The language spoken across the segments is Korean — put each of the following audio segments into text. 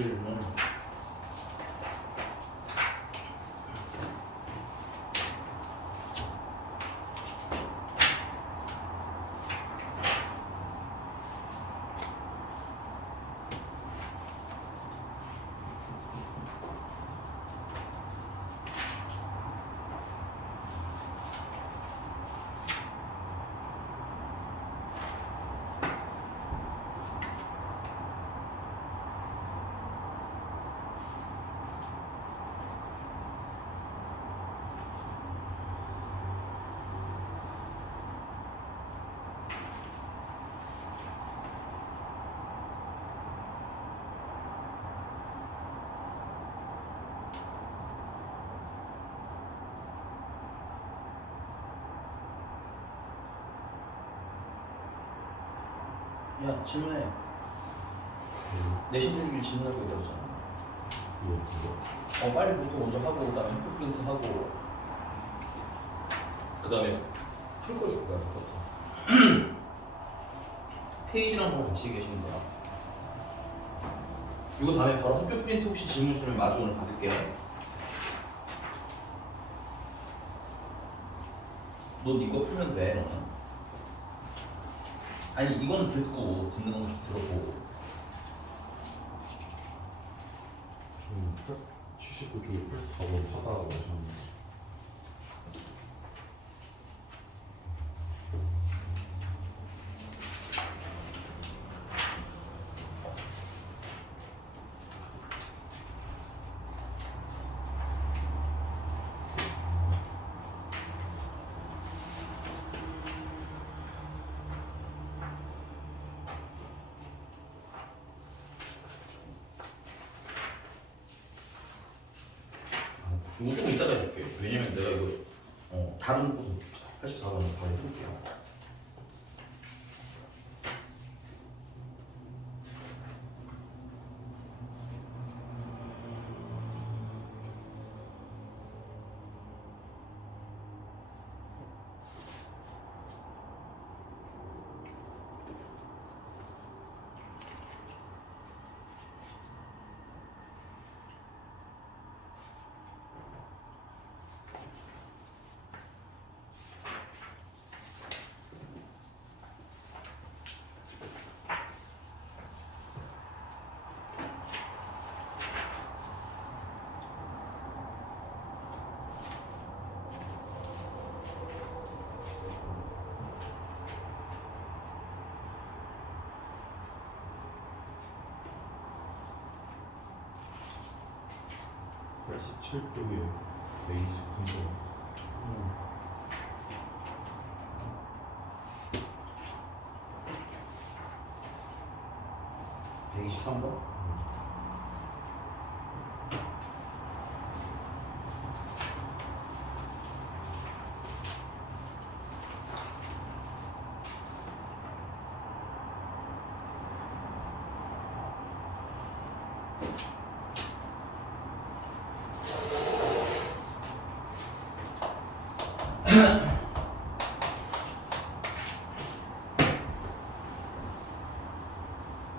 질문. 야, 질문해. 내신 들기를 질문하고 이러잖아. 빨리 보고 먼저 하고, 그다음에 학교 프린트 하고, 그다음에 풀 거 줄 거야, 그것도. 페이지랑 뭐 같이 계시는 거야. 이거 다음에 바로 학교 프린트 혹시 질문 있으면 마저 오늘 받을게. 너 네 거 풀면 돼, 너는. 아니 이거는 듣고 듣는 건 같이 들어보고. 좀 79쪽에 펼쳐가고 하다가 마셨는데 이거 좀 이따가 해볼게. 왜냐면 내가 이거 다른 것도 84번은 바로 해볼게요. 한 87쪽에 123번 123번?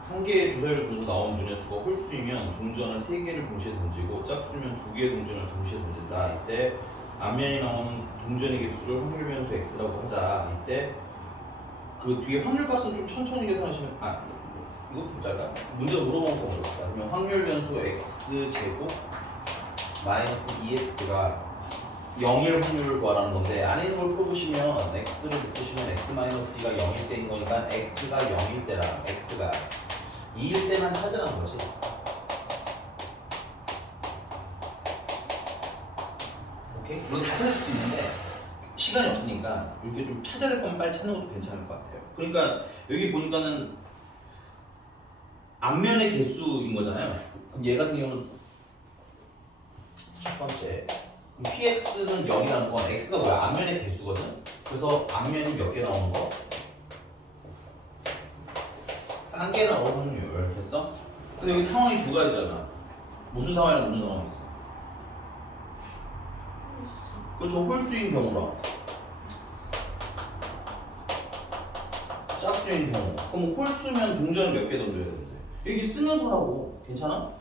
한 개의 주사위를 던져 나온 눈의 수가 홀수이면 동전을 3개를 동시에 던지고 짝수면 2개의 동전을 동시에 던진다. 이때 앞면이 나오는 동전의 개수를 확률 변수 x라고 하자. 이때 그 뒤에 확률값은 좀 천천히 계산하시면 이것도 짧아? 문제가 물어본 거 어렵다. 그러면 확률 변수 x 제곱 마이너스 2x가 0일 확률을 구하라는 건데 안에 있는 걸 풀어보시면 x를 묶으시면 x 마이너스 2가 0일 때인 거니까 x가 0일 때랑 x가 2일 때만 찾으라는 거지. 오케이? 물론 다 찾을 수도 있는데 시간이 없으니까 이렇게 좀 찾아야 될 거면 빨리 찾는 것도 괜찮을 것 같아요. 그러니까 여기 보니까는 앞면의 개수인 거잖아요. 그럼 얘 같은 경우는 첫 번째 px는 0이라는 건 x가 뭐야? 앞면의 개수거든. 그래서 앞면이 몇 개 나오는 거? 한 개 나올 확률 됐어? 근데 여기 상황이 두 가지잖아. 무슨 상황이랑 무슨 상황이 있어? 그렇죠. 홀수인 경우랑 짝수인 경우. 그럼 홀수면 동전을 몇 개 던져야 되는데 여기 쓰면서라고. 괜찮아?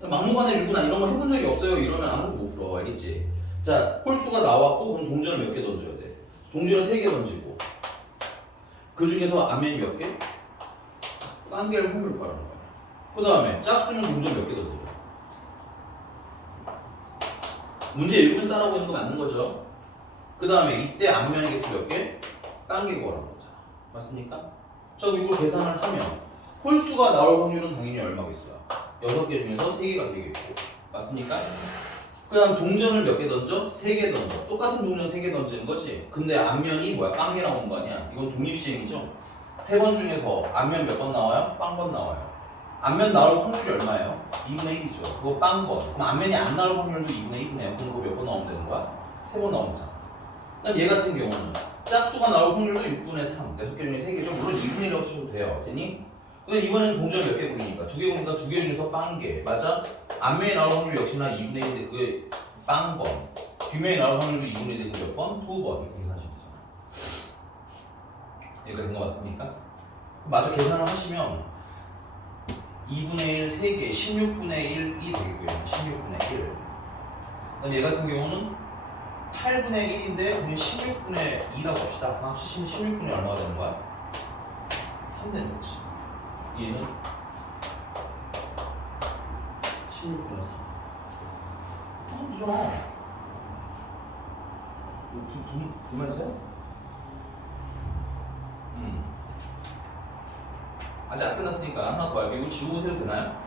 막무가내 밀고 나 이런 거 해본 적이 없어요. 이러면 아무도 못 풀어. 알겠지? 자, 홀수가 나왔고 그럼 동전을 몇 개 던져야 돼? 동전을 3개 던지고 그 중에서 앞면이 몇 개? 딴 개를 확률 구하는 거야. 그 다음에 짝수는 동전 몇 개 던져? 문제 읽으면서 따라오고 있는 거 맞는 거죠? 그 다음에 이때 앞면의 개수 몇 개? 딴 개 구하는 거죠. 맞습니까? 자, 그럼 이걸 계산을 하면 홀수가 나올 확률은 당연히 얼마겠어요? 6개 중에서 3개가 되겠고. 맞습니까? 그 다음 동전을 몇 개 던져? 3개 던져. 똑같은 동전 3개 던지는 거지. 근데 앞면이 뭐야? 빵개 나오는 거 아니야? 이건 독립시행이죠? 3번 중에서 앞면 몇 번 나와요? 빵번 나와요. 앞면 나올 확률이 얼마예요? 2분의 1이죠. 그거 빵번. 그럼 앞면이 안 나올 확률도 2분의 1이네요. 그럼 그거 몇 번 나오면 되는 거야? 3번 나오면 되잖아. 그다음 얘 같은 경우는 짝수가 나올 확률도 6분의 3. 6개 중에 3개죠. 물론 2분의 1 없으셔도 돼요. 되니? 근데 이번에는 동전을 몇 개 굴리니까 2개 굴리니까 2개 중에서 빵개. 맞아? 앞면에 나올 확률 역시나 2분의 1인데 그게 빵번. 뒷면에 나올 확률도 2분의 1인데 몇 번? 2번. 이렇게 계산하시면 되잖아. 여기까지 된 거 맞습니까? 마저 계산을 하시면 2분의 1 3개 16분의 1이 되겠고요. 16분의 1. 그다음 얘 같은 경우는 8분의 1인데 그냥 16분의 2라고 합시다. 합치시면 16분의 얼마가 되는 거야? 3 되는 거지. 얘는 16분의 3. 되잖아. 불면서요? 아직 안 끝났으니까 하나 더 할게요. 이거 지우고 해도 되나요?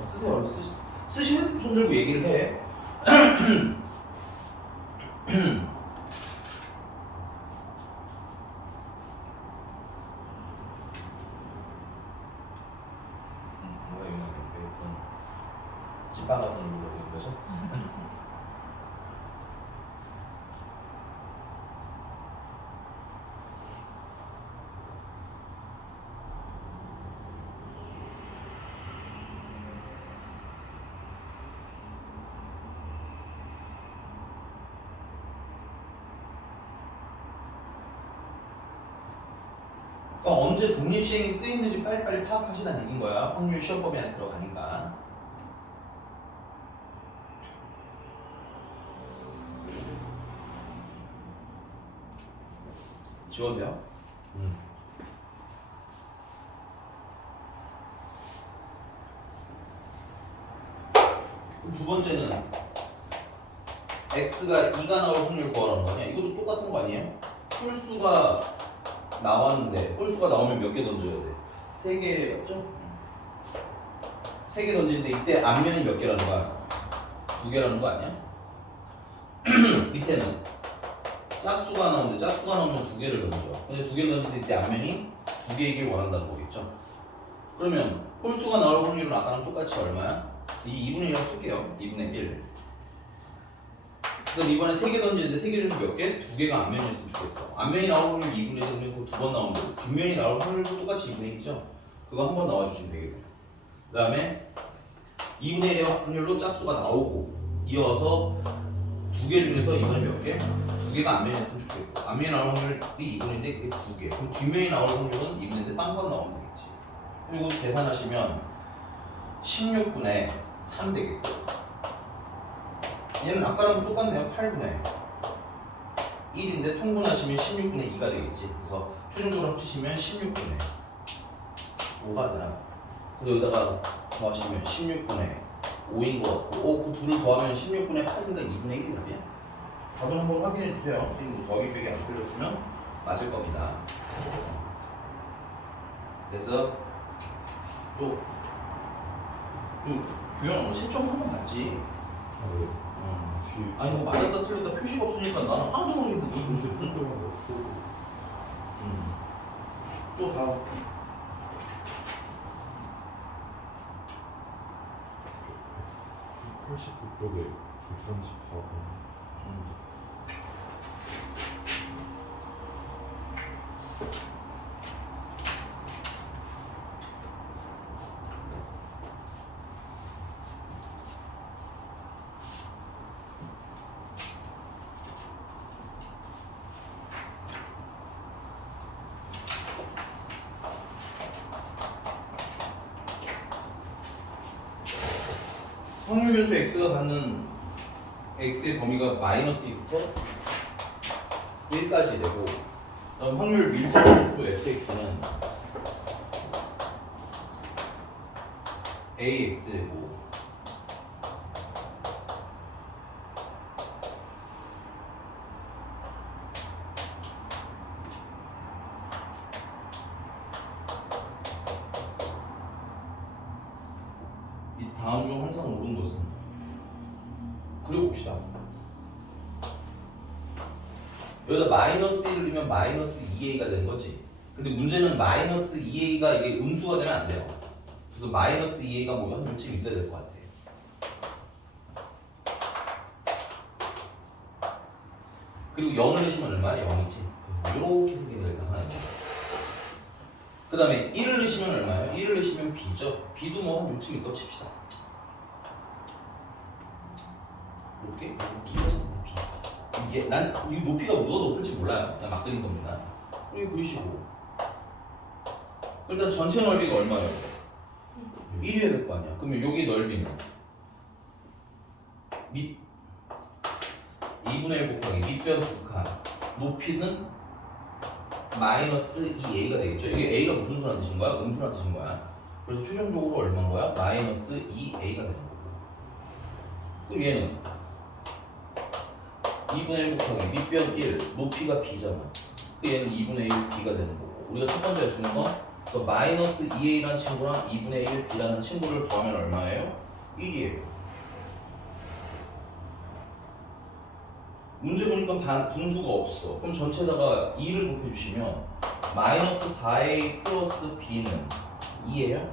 쓰세요. 쓰시는 손 들고 얘기를 해. 뭐가 이런 찐빵 같은 거죠? 그러니까 언제 독립시행이 쓰이는지 빨리빨리 파악하시라는 얘기인 거야. 확률 시험법에 안에 들어가니까. 지워도 돼요? 그럼 두 번째는 x가 2가 나올 확률 구하라는 거 아니야? 이것도 똑같은 거 아니에요? 홀수가 나왔는데 홀수가 나오면 몇 개 던져야 돼? 3개 맞죠? 3개 던지는데 이때 앞면이 몇 개라는 거야? 2개라는 거 아니야? 밑에는 짝수가 나오는데 짝수가 나오면 2개를 던져. 근데 2개를 던지는데 이때 앞면이 2개이길 원한다는 거겠죠? 그러면 홀수가 나올 확률은 아까랑 똑같이 얼마야? 이 2분의 1이라고 쓸게요. 2분의 1. 그럼 이번에 3개 던지는데 3개 중에서 몇 개? 2개가 앞면이었으면 좋겠어. 앞면이 나올 확률 2분의 1, 그리고 2번 나오는 거고 뒷면이 나올 확률도 똑같이 2분의 1이죠? 그거 한 번 나와주시면 되겠고요. 그 다음에 2분의 1의 확률로 짝수가 나오고 이어서 2개 중에서 이번에 몇 개? 2개가 앞면이었으면 좋겠고 앞면이 나올 확률이 2분인데 그게 2개. 그럼 뒷면이 나올 확률은 2분인데 빵번 나오면 되겠지. 그리고 계산하시면 16분의 3 되겠고 얘는 아까랑 똑같네요. 8분의 1인데 통분하시면 16분의 2가 되겠지. 그래서 최종적으로 합치시면 16분의 5가 되나? 그리고 여기다가 더하시면 16분의 5인 것 같고 그 둘을 더하면 16분의 8인가 2분의 1이 답이야? 답을 한번 확인해 주세요. 지금 더하기 빼기 안 틀렸으면 맞을 겁니다. 그래서 또 규현 채점 한번 맞지? 아니 뭐 맞았다 틀렸다 표시가 없으니까 나는 하나도 모르겠는데 무슨 무슨 또 다 89쪽에 134번. 확률 변수 x가 갖는 x의 범위가 마이너스 2부터 1까지 되고, 그다음 확률 밀접 변수 fx는 ax되고, 이 다음 중 항상 옳은 것은, 그려봅시다. 여기다 마이너스 1을 넣으면 마이너스 2a가 되는 거지. 근데 문제는 마이너스 2a가 이게 음수가 되면 안 돼요. 그래서 마이너스 2a가 뭐 한 요쯤 있어야 될 것 같아. 그리고 0을 넣으시면 얼마야? 0이지. 이렇게 생긴 애가 하나 있죠. 그 다음에 1을 넣으시면 얼마예요? 1을 넣으시면 b죠. b도 뭐 한 요쯤 있다고 칩시다. 이렇게 b가 정말 b. 이게 난 이 높이가 뭐가 높을지 몰라요. 그냥 막 그린 겁니다. 이렇게 그리시고, 일단 전체 넓이가 얼마예요? 1이어야 될 거 아니야. 그러면 여기 넓이는 밑 2분의 1 곱하기 밑변 2칸, 높이는 마이너스 2a가 되겠죠. 이게 a가 무슨 수란 뜻인 거야? 음수란 뜻인 거야. 그래서 최종적으로 얼마인 거야? 마이너스 2a가 되는 거고. 그럼 얘는 2분의 1 곱하기 밑변 1, 높이가 b잖아. 얘는 2분의 1 b가 되는 거고. 우리가 첫 번째 할 수 있는 건 그 마이너스 2a라는 친구랑 2분의 1 b라는 친구를 더하면 얼마예요? 1이에요. 문제 보니까 분수가 없어. 그럼 전체에다가 2를 곱해주시면 마이너스 4a 플러스 b는 2예요?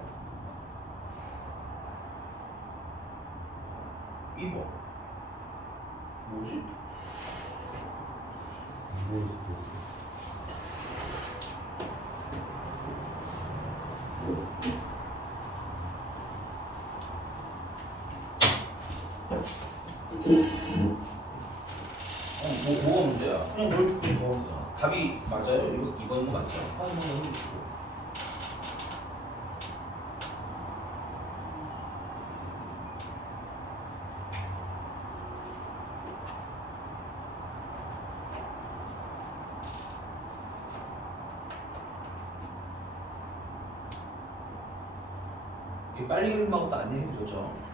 2번. 뭐지? 뭐가 문제야? 그냥 넓이 좀 더하잖아. 답이 맞아요? 여기서 2번인 거 맞죠? 확인 한번 해주시고. 이게 빨리 그림하고도 안내해드렸죠?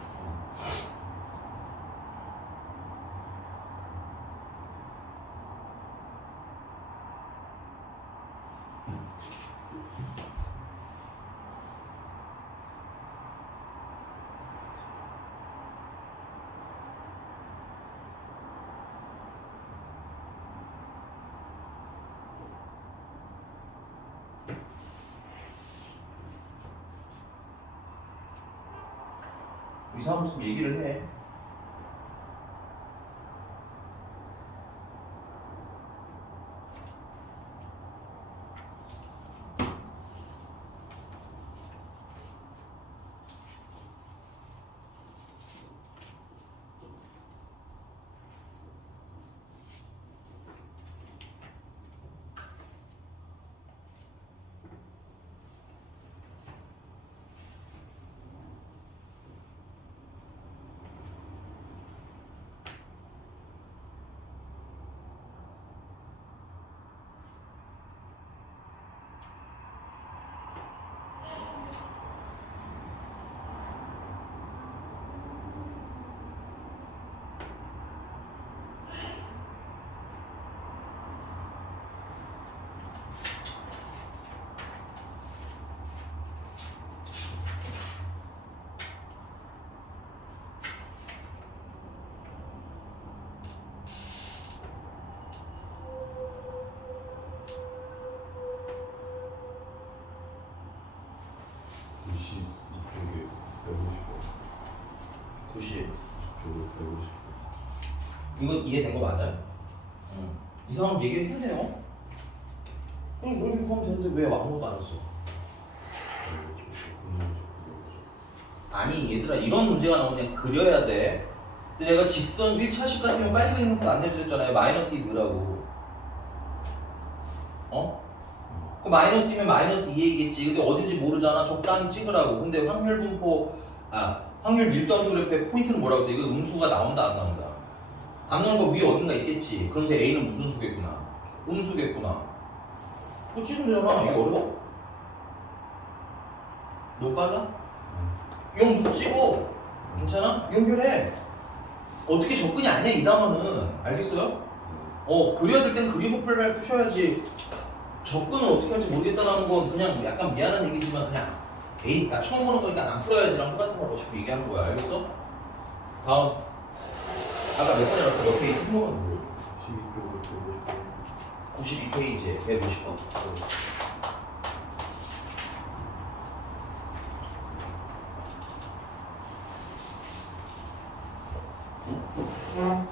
이상한 무슨 얘기를 해. 이쪽에 150원 90. 이쪽으로 150원 이거 이해된 거 맞아요? 응. 이상한 얘기를 해야 돼요. 그럼 넓이 구하면 되는데 왜 아무것도 안 했어? 아니 얘들아, 이런 문제가 나오면 그냥 그려야 돼. 근데 내가 직선 1차식 같으면 빨리 그리는 것도 안 내주셨잖아요. 마이너스 2 넣으라고. 어? 그 마이너스 2면 마이너스 2a겠지. 근데 어딘지 모르잖아. 적당히 찍으라고. 근데 확률 밀도함수 그래프의 포인트는 뭐라고 했어? 이거 음수가 나온다 안 나온다? 안 나오는 거 위에 어딘가 있겠지. 그러면서 A는 무슨 수겠구나? 음수겠구나. 그거 찍으면 되잖아. 이거 어려워? 너무 빨라? 용 누구 찍어? 괜찮아? 연결해. 어떻게 접근이 아니야 이 단어는. 알겠어요? 그려야 될 땐 그리고 풀발 푸셔야지. 접근을 어떻게 할지 모르겠다라는 건 그냥 약간 미안한 얘기지만 그냥 에이 나 처음 보는 거니까 안 풀어야지랑 똑같은 걸 어차피 얘기하는 거야. 알겠어? 다음. 아까 몇 번이라고 몇 페이지 한번만 보여. 92페이지에 150번. 응?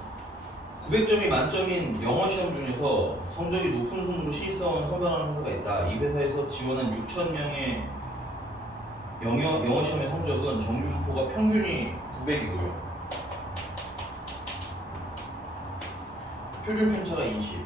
900점이 만점인 영어 시험 중에서 성적이 높은 순으로 신입사원을 선발하는 회사가 있다. 이 회사에서 지원한 6,000명의 영어 시험의 성적은 정규 분포가 평균이 900이고요. 표준 편차가 20.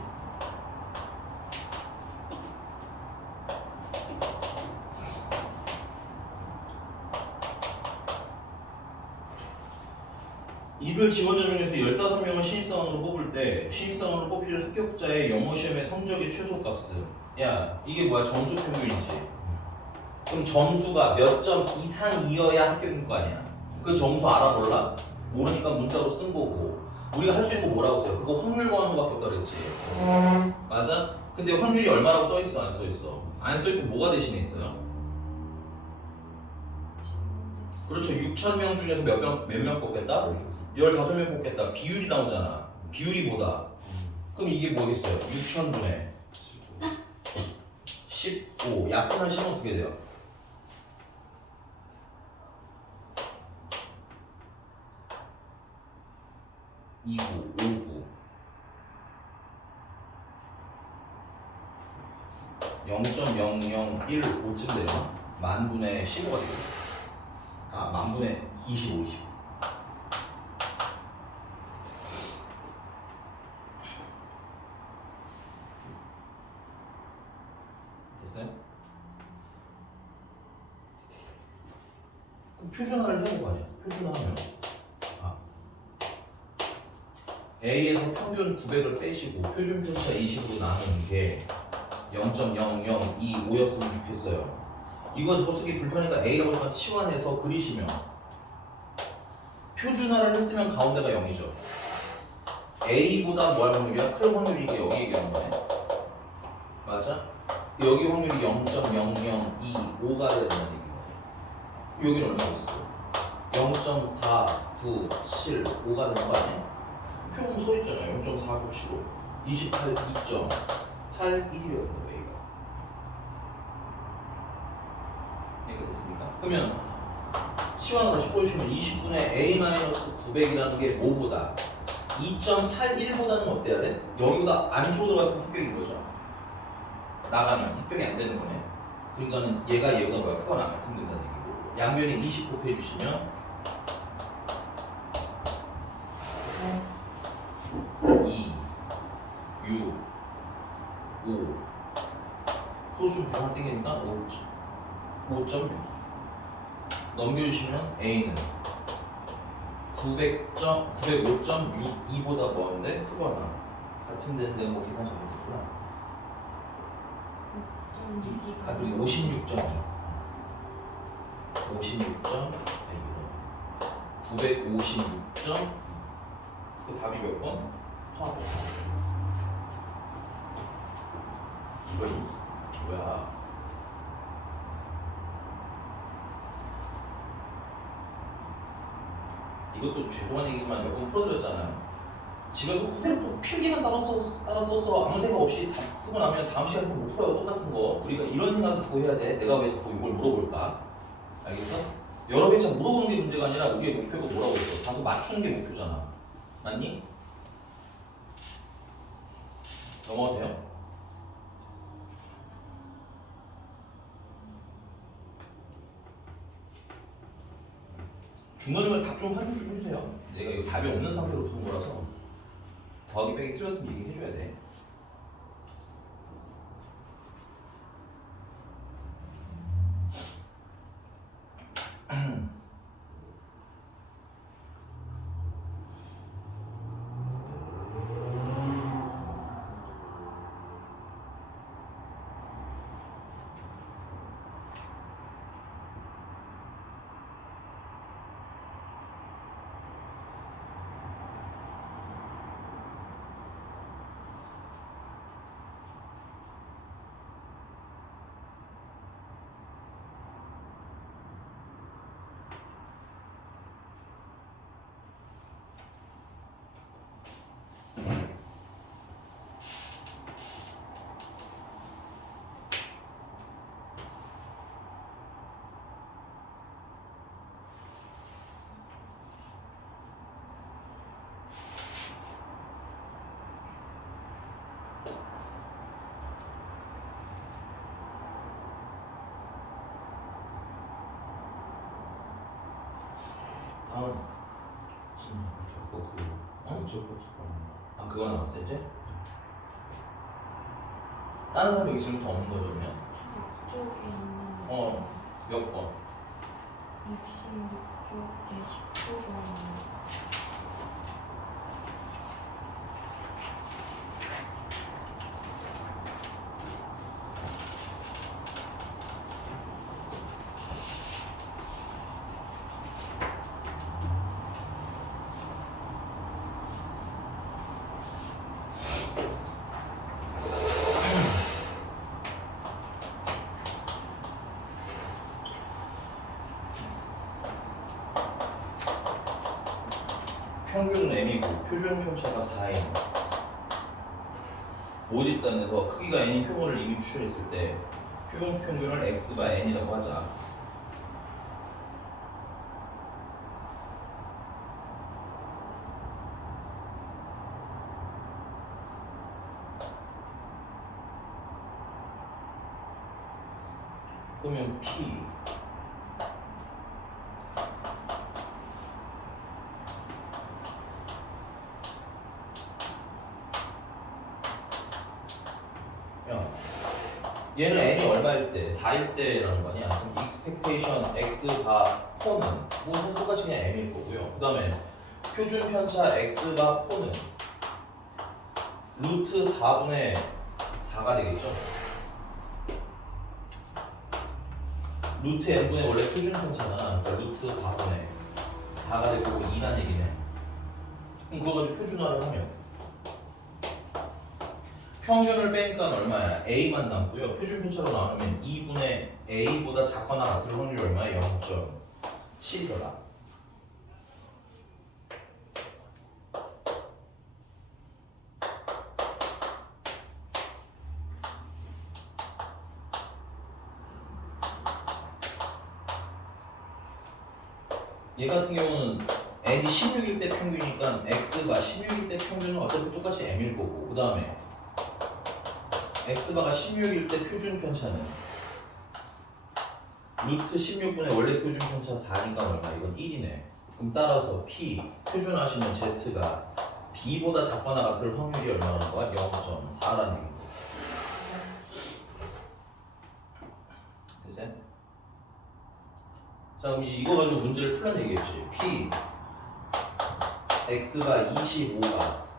이들 지원자 중에서 15명을 신입사원으로 뽑을 때 신입사원으로 뽑힐 합격자의 영어 시험의 성적의 최소값은 야 이게 뭐야 점수 평균이지. 그럼 점수가 몇 점 이상이어야 합격인 거 아니야. 그 점수 알아볼라? 모르니까 문자로 쓴 거고 우리가 할 수 있는 거 뭐라고 써요? 그거 확률 구하는 거밖에 없다 그랬지. 맞아? 근데 확률이 얼마라고 써있어 안 써있어? 안 써있고 뭐가 대신에 있어요? 그렇죠. 6,000명 중에서 몇 명 뽑겠다? 15명 뽑겠다. 비율이 나오잖아. 비율이 뭐다? 그럼 이게 뭐겠어요? 6,000분의 15. 약분한 10은 어떻게 돼요? 29, 59. 0.0015쯤 되려나? 만분의 15가 되겠네. 만분의 25, 20. 됐어요? 그럼 표준화를 해본 거 아니야? 표준화하면 A에서 평균 900을 빼시고 표준 편차 20으로 나누는 게 0.0025였으면 좋겠어요. 이거 저거 쓰기 불편하니까 A라고 하면 치환해서 그리시면 표준화를 했으면 가운데가 0이죠. A보다 뭐 할 확률이야? 클 확률이 이게 여기 얘기하는 거네. 맞아? 여기 확률이 0.0025가 되는 얘기거든. 여기는 얼마였어? 0.4975가 되는 거 아니야? 표금 써 있잖아요. 0.4975 28 2.81이었던 거예요. 이거 됐습니까? 그러면 치환을 다시 보여주시면 20분의 A-900이라는 게 뭐보다 2.81보다는 어때야 돼? 여기보다 안쪽으로 들어갔으면 합격인 거죠. 나가면 합격이 안 되는 거네. 그러니까는 얘보다 뭐야? 크거나 같으면 된다는 얘기고. 양변에 20 곱해 주시면 2, 6, 5 소수 부정할 땡기니까 5.62 넘겨주시면 A는 905.62보다 뭐하는데? 크거나 같은 데인데 뭐 계산 잘못했구나. 그리고 56.2 956.2 그 답이 몇 번? 4번. 이걸 뭐야? 이것도 죄송한 얘기지만 몇 번 풀어드렸잖아요. 집에서 그대로 또 필기만 따라 써서 아무 생각 없이 다 쓰고 나면 다음 시간에 못 풀어요. 똑같은 거. 우리가 이런 생각 자꾸 해야 돼. 내가 왜 자꾸 이걸 물어볼까? 알겠어? 여러 개 자꾸 물어보는 게 문제가 아니라 우리의 목표가 뭐라고 했어? 가서 맞추는 게 목표잖아. 맞니? 넘어가도 돼요? 중간중간 답 좀 확인 좀 해주세요. 내가 이거 답이 없는 상태로 푸는 거라서 더하기 빼기 틀렸으면 얘기해줘야 돼. 첫 번째 거. 아 그거 남았어 이제? 다른 사람 여기 지금 더 없는 거죠 그냥? 쪽에 있는 몇 번? 66쪽에 19번. 평균은 m이고 표준 편차가 4m. 모집단에서 크기가 n인 표본을 이미 추출했을 때 표본 평균을 x가 n이라고 하자. 그러면 p 얘는 n이 얼마일 때? 4일 때라는 거 아니야? 그럼 expectation x가 4는 뭐는 똑같이 그냥 m일 거고요. 그 다음에 표준 편차 x가 4는 루트 4분의 4가 되겠죠? 루트 n분의 원래 표준 편차나 그러니까 루트 4분의 4가 되고 2란 얘기네. 그럼 그거 가지고 표준화를 하면 평균을 빼니까 얼마야? a만 남고요. 표준 편차로 나누면 2분의 a보다 작거나 같을 확률이 얼마야? 0.7이더라. 얘 같은 경우는 n이 16일 때 평균이니까 x가 16일 때 평균은 어차피 똑같이 m일 거고 그 다음에 x바가 16일 때 표준 편차는 루트 16분의 원래 표준 편차 4니까 얼마? 이건 1이네. 그럼 따라서 p 표준하시면 z가 b보다 작거나 같을 확률이 얼마라는 거야? 0.4라는 얘기입니다. 됐어요? 자 그럼 이거 가지고 문제를 풀란 얘기겠지. p x가 25가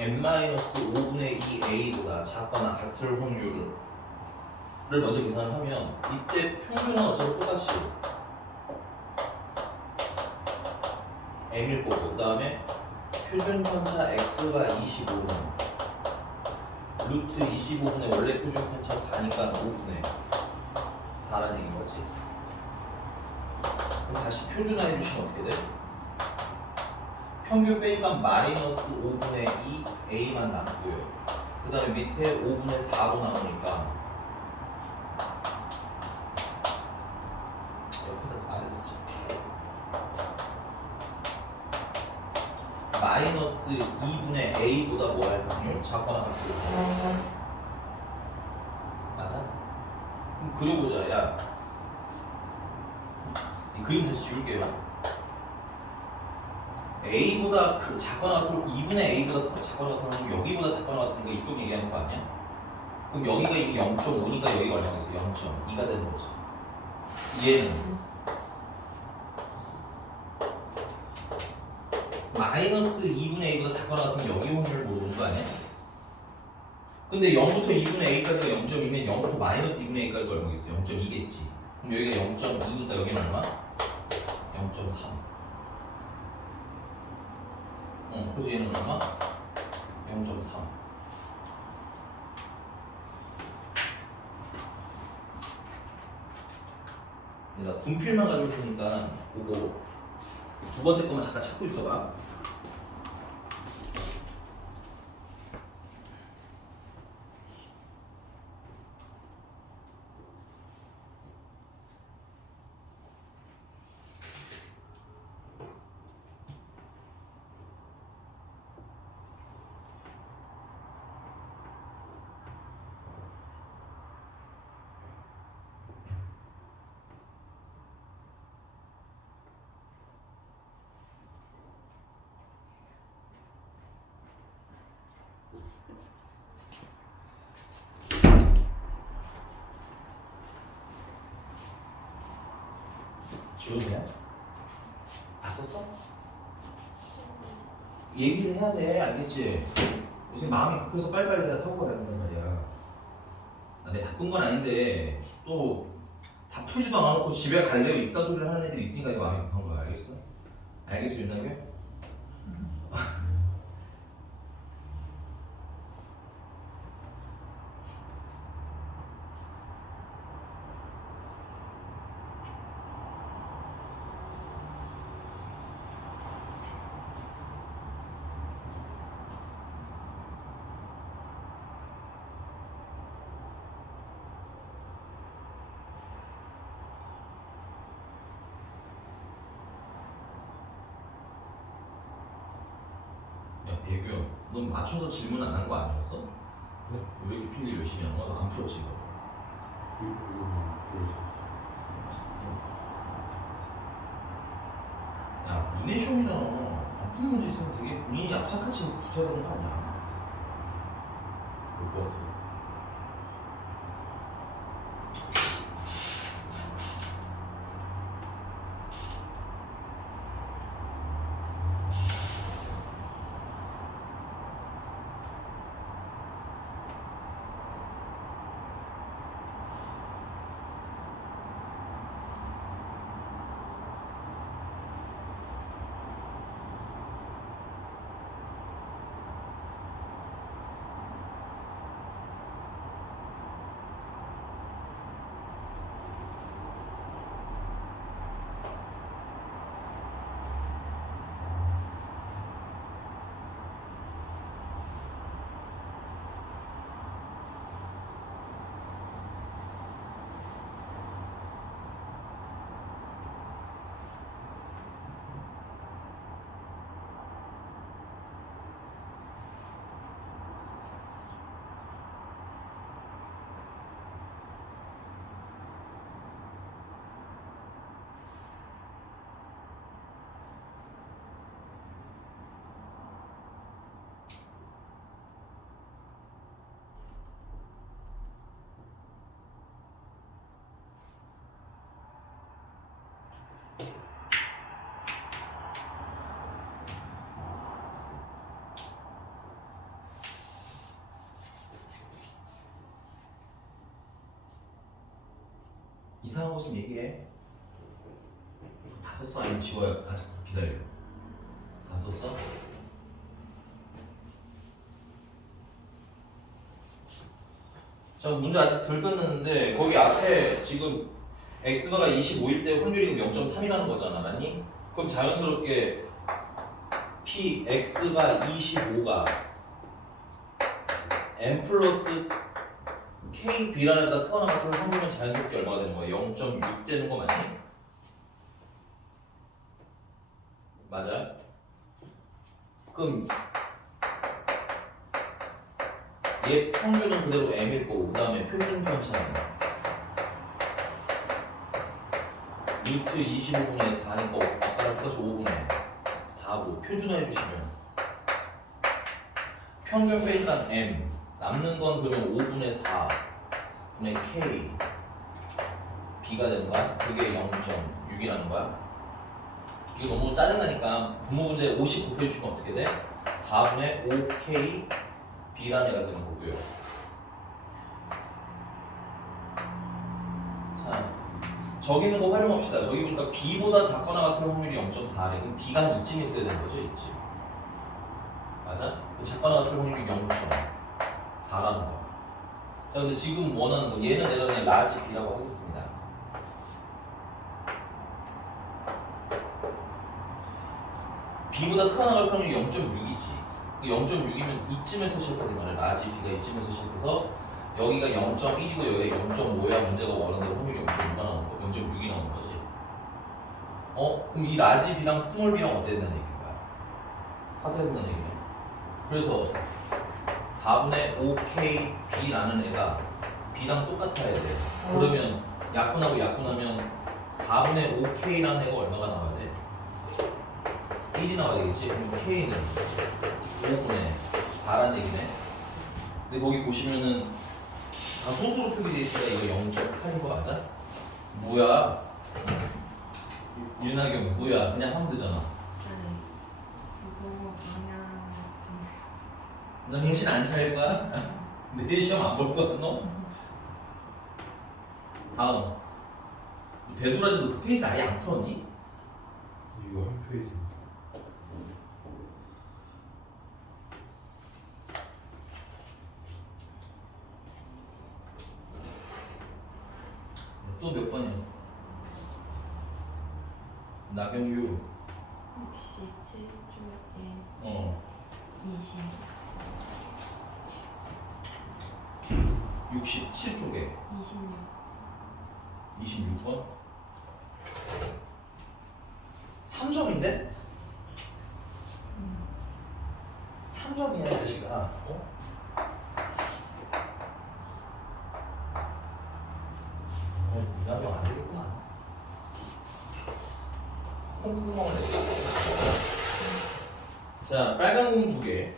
n-5분의 2 a보다 작거나 같을 확률을 먼저 계산을 하면 이때 평균은 어차피 똑같이 m일 거고 그 다음에 표준 편차 x가 25는 루트 25분의 원래 표준 편차 4니까 5분의 4라는 얘기인 거지. 그럼 다시 표준화해 주시면 어떻게 돼? 평균 빼니까 마이너스 5분의 2 a만 남고요. 그 다음에 밑에 5분의 4로 나오니까 옆에다 4를 쓰죠. 마이너스 2분의 a보다 뭐 할 확률? 작거나 같을 확률. 맞아? 그럼 그려보자. 야, 이 그림 다시 지울게요. a보다 작거나 같은 2분의 a보다 작거나 같은 건 여기보다 작거나 같은 거 이쪽 얘기하는 거 아니야? 그럼 여기가 이미 0.5니까 여기가 얼마가 있어? 0.2가 되는 거지. 얘는 마이너스 2분의 a보다 작거나 같은 여기 확률을 모르는 거 아니야? 근데 0부터 2분의 a까지가 0.2면 0부터 마이너스 2분의 a까지가 얼마겠어? 0.2겠지. 그럼 여기가 0.2니까 여기는 얼마? 0.3. 그래서 얘는 얼마? 0.3. 나 분필만 가지고 테니까 그거 두 번째 거만 잠깐 찾고 있어봐. 지워도 돼? 다 썼어? 얘기를 해야 돼, 알겠지? 요새 마음이 급해서 빨리빨리 해야 타고 가야 된단 말이야. 내가 바쁜 건 아닌데 또 다 풀지도 않아놓고 집에 갈래요 이딴 소리를 하는 애들이 있으니까 내가 마음이 급한 거야. 알겠어? 알겠어, 윤나게? 야, 배규, 넌 맞춰서 질문 안 한 거 아니었어? 왜 이렇게 필기 열심히 하는 거야? 안 풀었지 이거? 이거만 풀어줘. 야, 문해 시험이잖아. 안 푸는 문제 있으면 되게 본인이 악착같이 붙어야 되는 거 아니야? 못 봤어. 이상한 거 있으면 얘기해. 다 썼어? 아니면 지워야? 아, 잠깐 기다려. 다 썼어? 자, 문제 아직 덜 끝났는데 거기 앞에 지금 x가 25일 때 확률이 0.3이라는 거잖아, 맞니? 그럼 자연스럽게 px가 25가 n 플러스 k b라는다 크거나 같은 확률은 자연스럽게 얼마가 되는 거야? 0.6 되는 거 맞니? 맞아? 그럼 얘 평균은 그대로 m일 거고 그 다음에 표준 편차는 루트 25분의 4니까 아까랑 똑같이 5분의 4고 표준화해 주시면 평균 빼니까 m 남는 건 그러면 5분의 4분의 k b가 되는 거야? 그게 0.6이라는 거야? 이거 너무 짜증나니까 분모 문제 50 곱해주시면 어떻게 돼? 4분의 5k b라는 애가 되는 거고요. 자, 저기 있는 거 활용합시다. 저기 보니까 b보다 작거나 같은 확률이 0.4래. 그럼 b가 한 이쯤 있어야 되는 거죠, 이쯤. 맞아? 작거나 같은 확률이 0.4라는 거야. 자, 근데 지금 원하는 거 얘는 내가 그냥 라지 b라고 하겠습니다. b보다 크거나 같은 확률이 0.6이지. 0.6이면 이쯤에서 시작하는 거네. 라지 b가 이쯤에서 시작해서 여기가 0.1이고 여기가 0.5야 문제가 원하는 확률이 0.6가 나오는 거, 0.6이 나오는 거지. 그럼 이 라지 b랑 스몰 b랑 어때야 된다는 얘기인 거야? 같아야 된다는 얘기네. 그래서 4분의 5k b라는 애가 b랑 똑같아야 돼. 그러면 약분하고 약분하면 4분의 5k라는 애가 얼마가 나와야 돼? 1이 나와야 되겠지? 그럼 k는 5분의 4라는 얘기네. 근데 거기 보시면은 다 소수로 표기되어 있으니까 이거 0.8인 거 맞아? 뭐야? 이거 윤하경 뭐야? 그냥 하면 되잖아. 아니 그거 방향 너 정신 안 차릴 거야? 내 시험 안 볼 거야 너? 다음. 되돌아져도 그 페이지 아예 안 풀었니? 이거 한 페이지. 또 몇 번이야? 나경유 67쪽에 어 67쪽에 26 26번 3점인데? 3점이야 이 자식아 어? 나도 안 되겠구나 콩구멍을 냈어 자 빨간 공 2개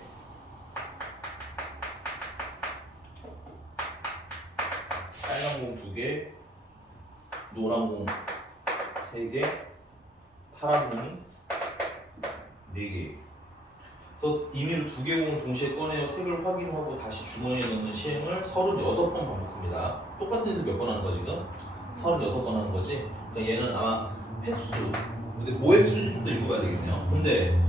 빨간 공 2개 노란 공 3개 파란 공이 4개 그래서 임의로 2개 공을 동시에 꺼내어 색을 확인하고 다시 주머니에 넣는 시행을 36번 반복합니다 똑같은 짓을 몇 번 하는 거야 지금? 36번 하는 거지 그러니까 얘는 아마 횟수 근데 뭐의 횟수인지 좀 더 읽어봐야 되겠네요 근데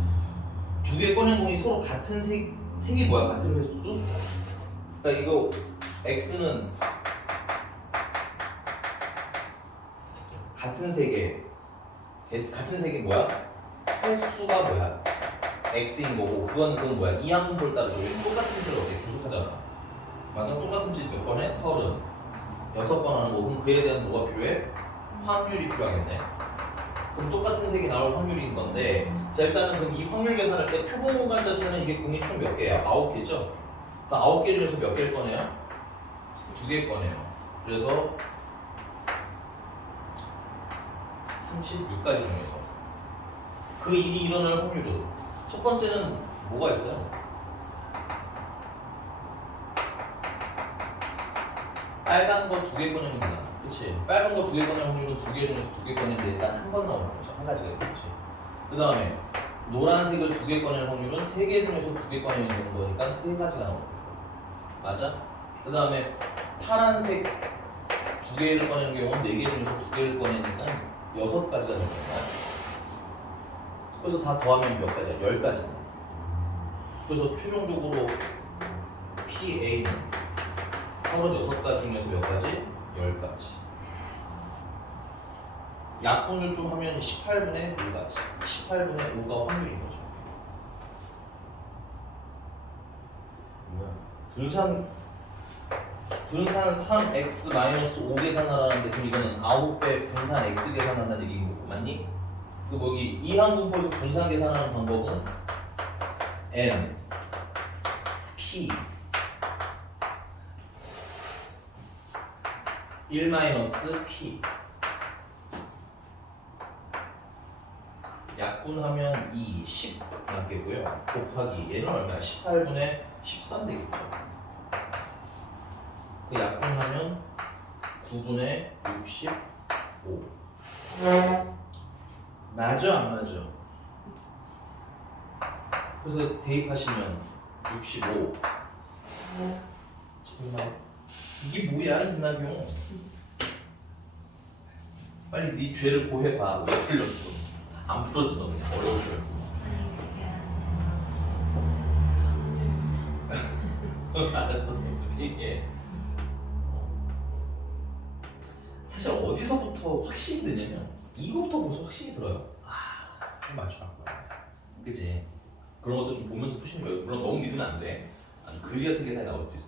2개 꺼낸 공이 서로 같은 색이 뭐야? 같은 횟수? 그러니까 이거 X는 같은 색의 뭐야? 횟수가 뭐야? X인 거고 그건 뭐야? 이항분포를 따르고 우리는 똑같은 짓을 어떻게 계속하잖아 맞아? 똑같은 짓 몇 번 해? 36번 하는 거 그럼 그에 대한 뭐가 필요해? 확률이 필요하겠네 그럼 똑같은 색이 나올 확률인 건데 자 일단은 그럼 이 확률 계산할 때 표본 공간 자체는 이게 공이 총 몇 개야? 9개죠? 그래서 9개 중에서 몇 개를 꺼내요? 2개 꺼내요 그래서 36가지 중에서 그 일이 일어날 확률은 첫 번째는 뭐가 있어요? 빨간 거 2개 꺼내면 되잖아 그치? 빨간 거 2개 꺼낼 확률은 2개 중에서 2개 꺼내는데 일단 한 번 나오는 거죠 한 가지가 있겠지 그 다음에 노란색을 2개 꺼낼 확률은 3개 중에서 2개 꺼내면 되는 거니까 3가지가 나오는 거야 맞아? 그 다음에 파란색 2개를 꺼내는 경우는 4개 중에서 2개를 꺼내니까 6가지가 되는 거야 그래서 다 더하면 몇 가지야? 10가지 그래서 최종적으로 PA는 36가지 중에서 몇 가지? 10가지 약분을 좀 하면 18분의 5가지 18분의 5가 확률인 거죠 뭐야? 분산 3x-5 계산하라는데 그럼 이거는 9배 분산 x 계산한다는 얘기인 거고 맞니? 그 뭐기 이항분포에서 분산 계산하는 방법은 n p 1-p 약분하면 2, 10 남겠고요 곱하기 얘는 얼마야? 18분의 13 되겠죠 그 약분하면 9분의 65 맞아 안 맞아? 그래서 대입하시면 65 정말 이게 뭐야 이나경 빨리 네 죄를 고해봐 왜 틀렸어 안 풀었지 너 그냥 어려운 줄 알고 아니 그게 아니라 알았어 스피해 사실 어디서부터 확신이 드냐면 이거부터 벌써 확신이 들어요 좀 맞춰놨구나 그치? 그런 것도 좀 보면서 푸시는 거예요 물론 너무 믿으면 안돼 아주 거지 같은 계산이 나올 수도 있어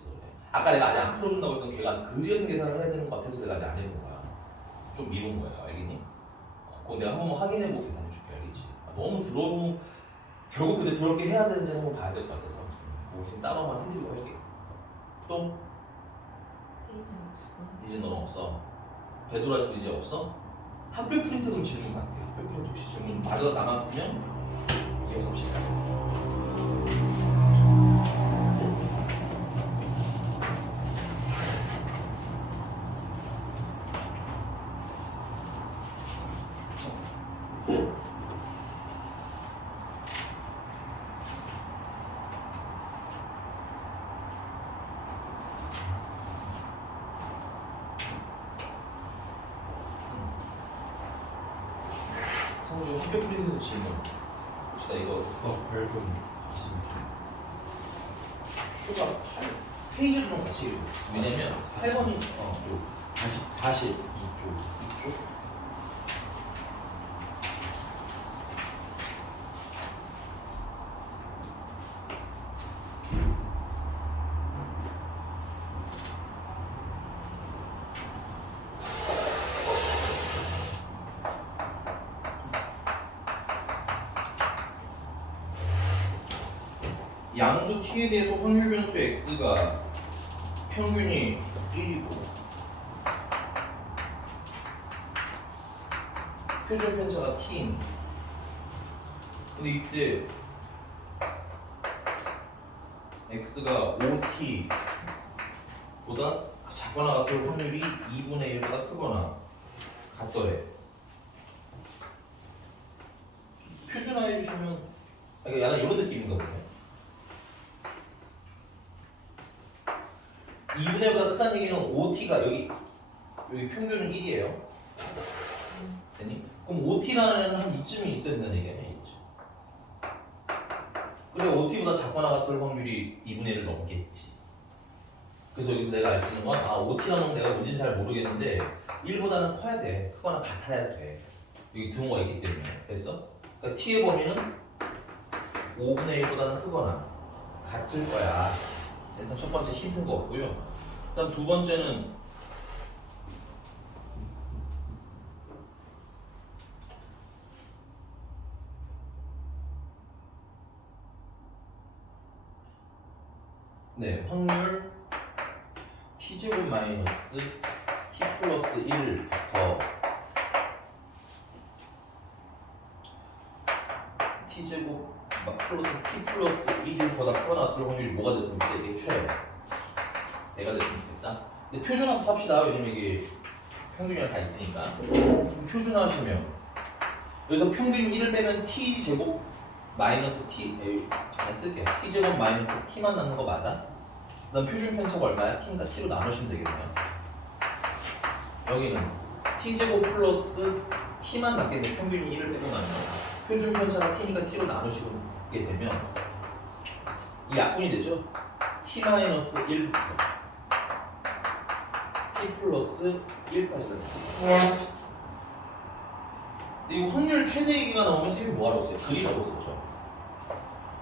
아까 내가 아직 안 풀어준다고 했던 걔가 아주 거지 같은 계산을 해야 되는 것 같아서 내가 아직 안 해본 거야 좀 미룬 거야 알겠니? 그거 내가 한번 확인해보고 계산해 줄게 알겠지? 너무 들어오면 결국 근데 저렇게 해야 되는지 한번 봐야 될 것 같아서 뭐 지금 따로만 해드리고 할게 또? 페이지 없어. 이제 너는 없어 되돌아주고 이제 없어? 학교 프린트 그럼 질문 받을게 학교 프린트 혹시 질문 마저 남았으면 이어서 봅시다 목표 프린트에서 질문. 봅시다 이거 슈가 8번 20. 슈가 8 페이지를 좀 같이 읽어. 왜냐면 8번이 42쪽. 이쪽. 양수 t에 대해서 확률 변수 x가 평균이 1이고 표준 편차가 t인. 근데 이때 x가 5t 보다 작거나 같을 확률이 2분의 1보다 크거나 같더래. 표준화해 주시면 그러니까 약간 이런 느낌인가 보네. 2분의 1보다 크다는 얘기는 5t가 여기 평균은 1이에요. 됐니? 그럼 5t라는 애는 한 이쯤이 있어야 된다는 얘기 아니야? 이쯤. 그래 5t보다 작거나 같을 확률이 2분의 1을 넘겠지. 그래서 여기서 내가 알 수 있는 건 5t라는 건 내가 뭔지는 잘 모르겠는데 1보다는 커야 돼. 크거나 같아야 돼. 여기 등호가 있기 때문에. 됐어? 그러니까 t의 범위는 5분의 1보다는 크거나 같을 거야. 일단 첫 번째 힌트인 것 같고요. 그다음 두 번째는 확률 t제곱 마이너스 t 플러스 1부터 t제곱 플러스 t 플러스 1보다 크거나 같을 확률이 뭐가 됐으면 좋겠다. 이게 내가 됐으면 좋겠다. 근데 표준화부터 합시다. 왜냐면 이게 평균이랑 다 있으니까. 표준화 하시면 여기서 평균 1을 빼면 t제곱 마이너스 t 잘 쓸게요. t제곱 마이너스 t만 남는 거 맞아? 그 다음 표준 편차가 얼마야? t니까 t로 나누시면 되겠네요. 여기는 t제곱 플러스 t만 남겠네. 평균이 1을 빼고 나면 표준 편차가 t니까 t로 나누시게 되면 이 약분이 되죠? t 마이너스 1부터 t 플러스 1까지 됩니다. 근데 이 확률 최대 얘기가 나오면 선생님이 뭐하라고 써요? 그리라고 썼죠.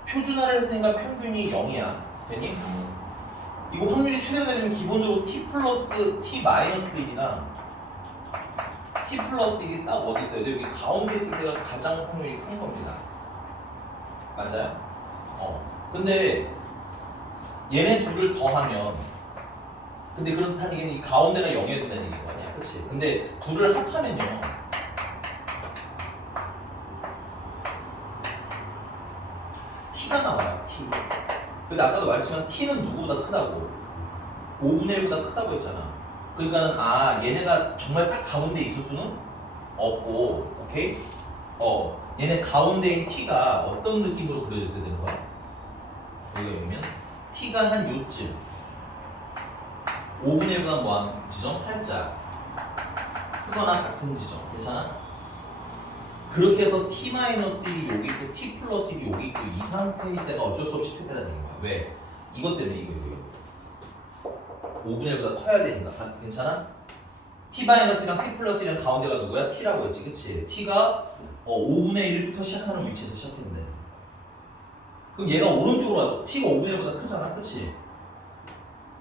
표준화를 했으니까 평균이 0이야. 되니? 이거 확률이 최대가 되면 기본적으로 t 플러스 t 마이너스 1이랑 t 플러스 1이 딱 어디 있어요? 여기 가운데 있을 때가 가장 확률이 큰 겁니다. 맞아요? 근데 얘네 둘을 더하면 근데 그렇다는 얘기는 이 가운데가 0이어야 된다는 얘기인 거 아니야? 그치? 근데 둘을 합하면요 t가 나와요. t. 근데 아까도 말했지만 t는 누구보다 크다고 5분의 1보다 크다고 했잖아. 그러니까는 얘네가 정말 딱 가운데 있을 수는 없고 오케이? 얘네 가운데인 t가 어떤 느낌으로 그려졌어야 되는 거야? 여기 보면 t가 한 요쯤 5분의 1보다 뭐한 지점? 살짝 크거나 같은 지점. 괜찮아? 그렇게 해서 t-1이 여기 있고 t 플러스 1이 여기 있고 이 상태일 때가 어쩔 수 없이 최대라는 얘기야. 왜? 이것 때문에 이거 5분의 1보다 커야 되니까. 괜찮아? t-이랑 t 플러스 1이랑 가운데가 누구야? t라고 했지. 그치? t가 5분의 1부터 시작하는 위치에서 시작했는데 그럼 얘가 오른쪽으로 와도 t가 5분의 1보다 크잖아. 그치?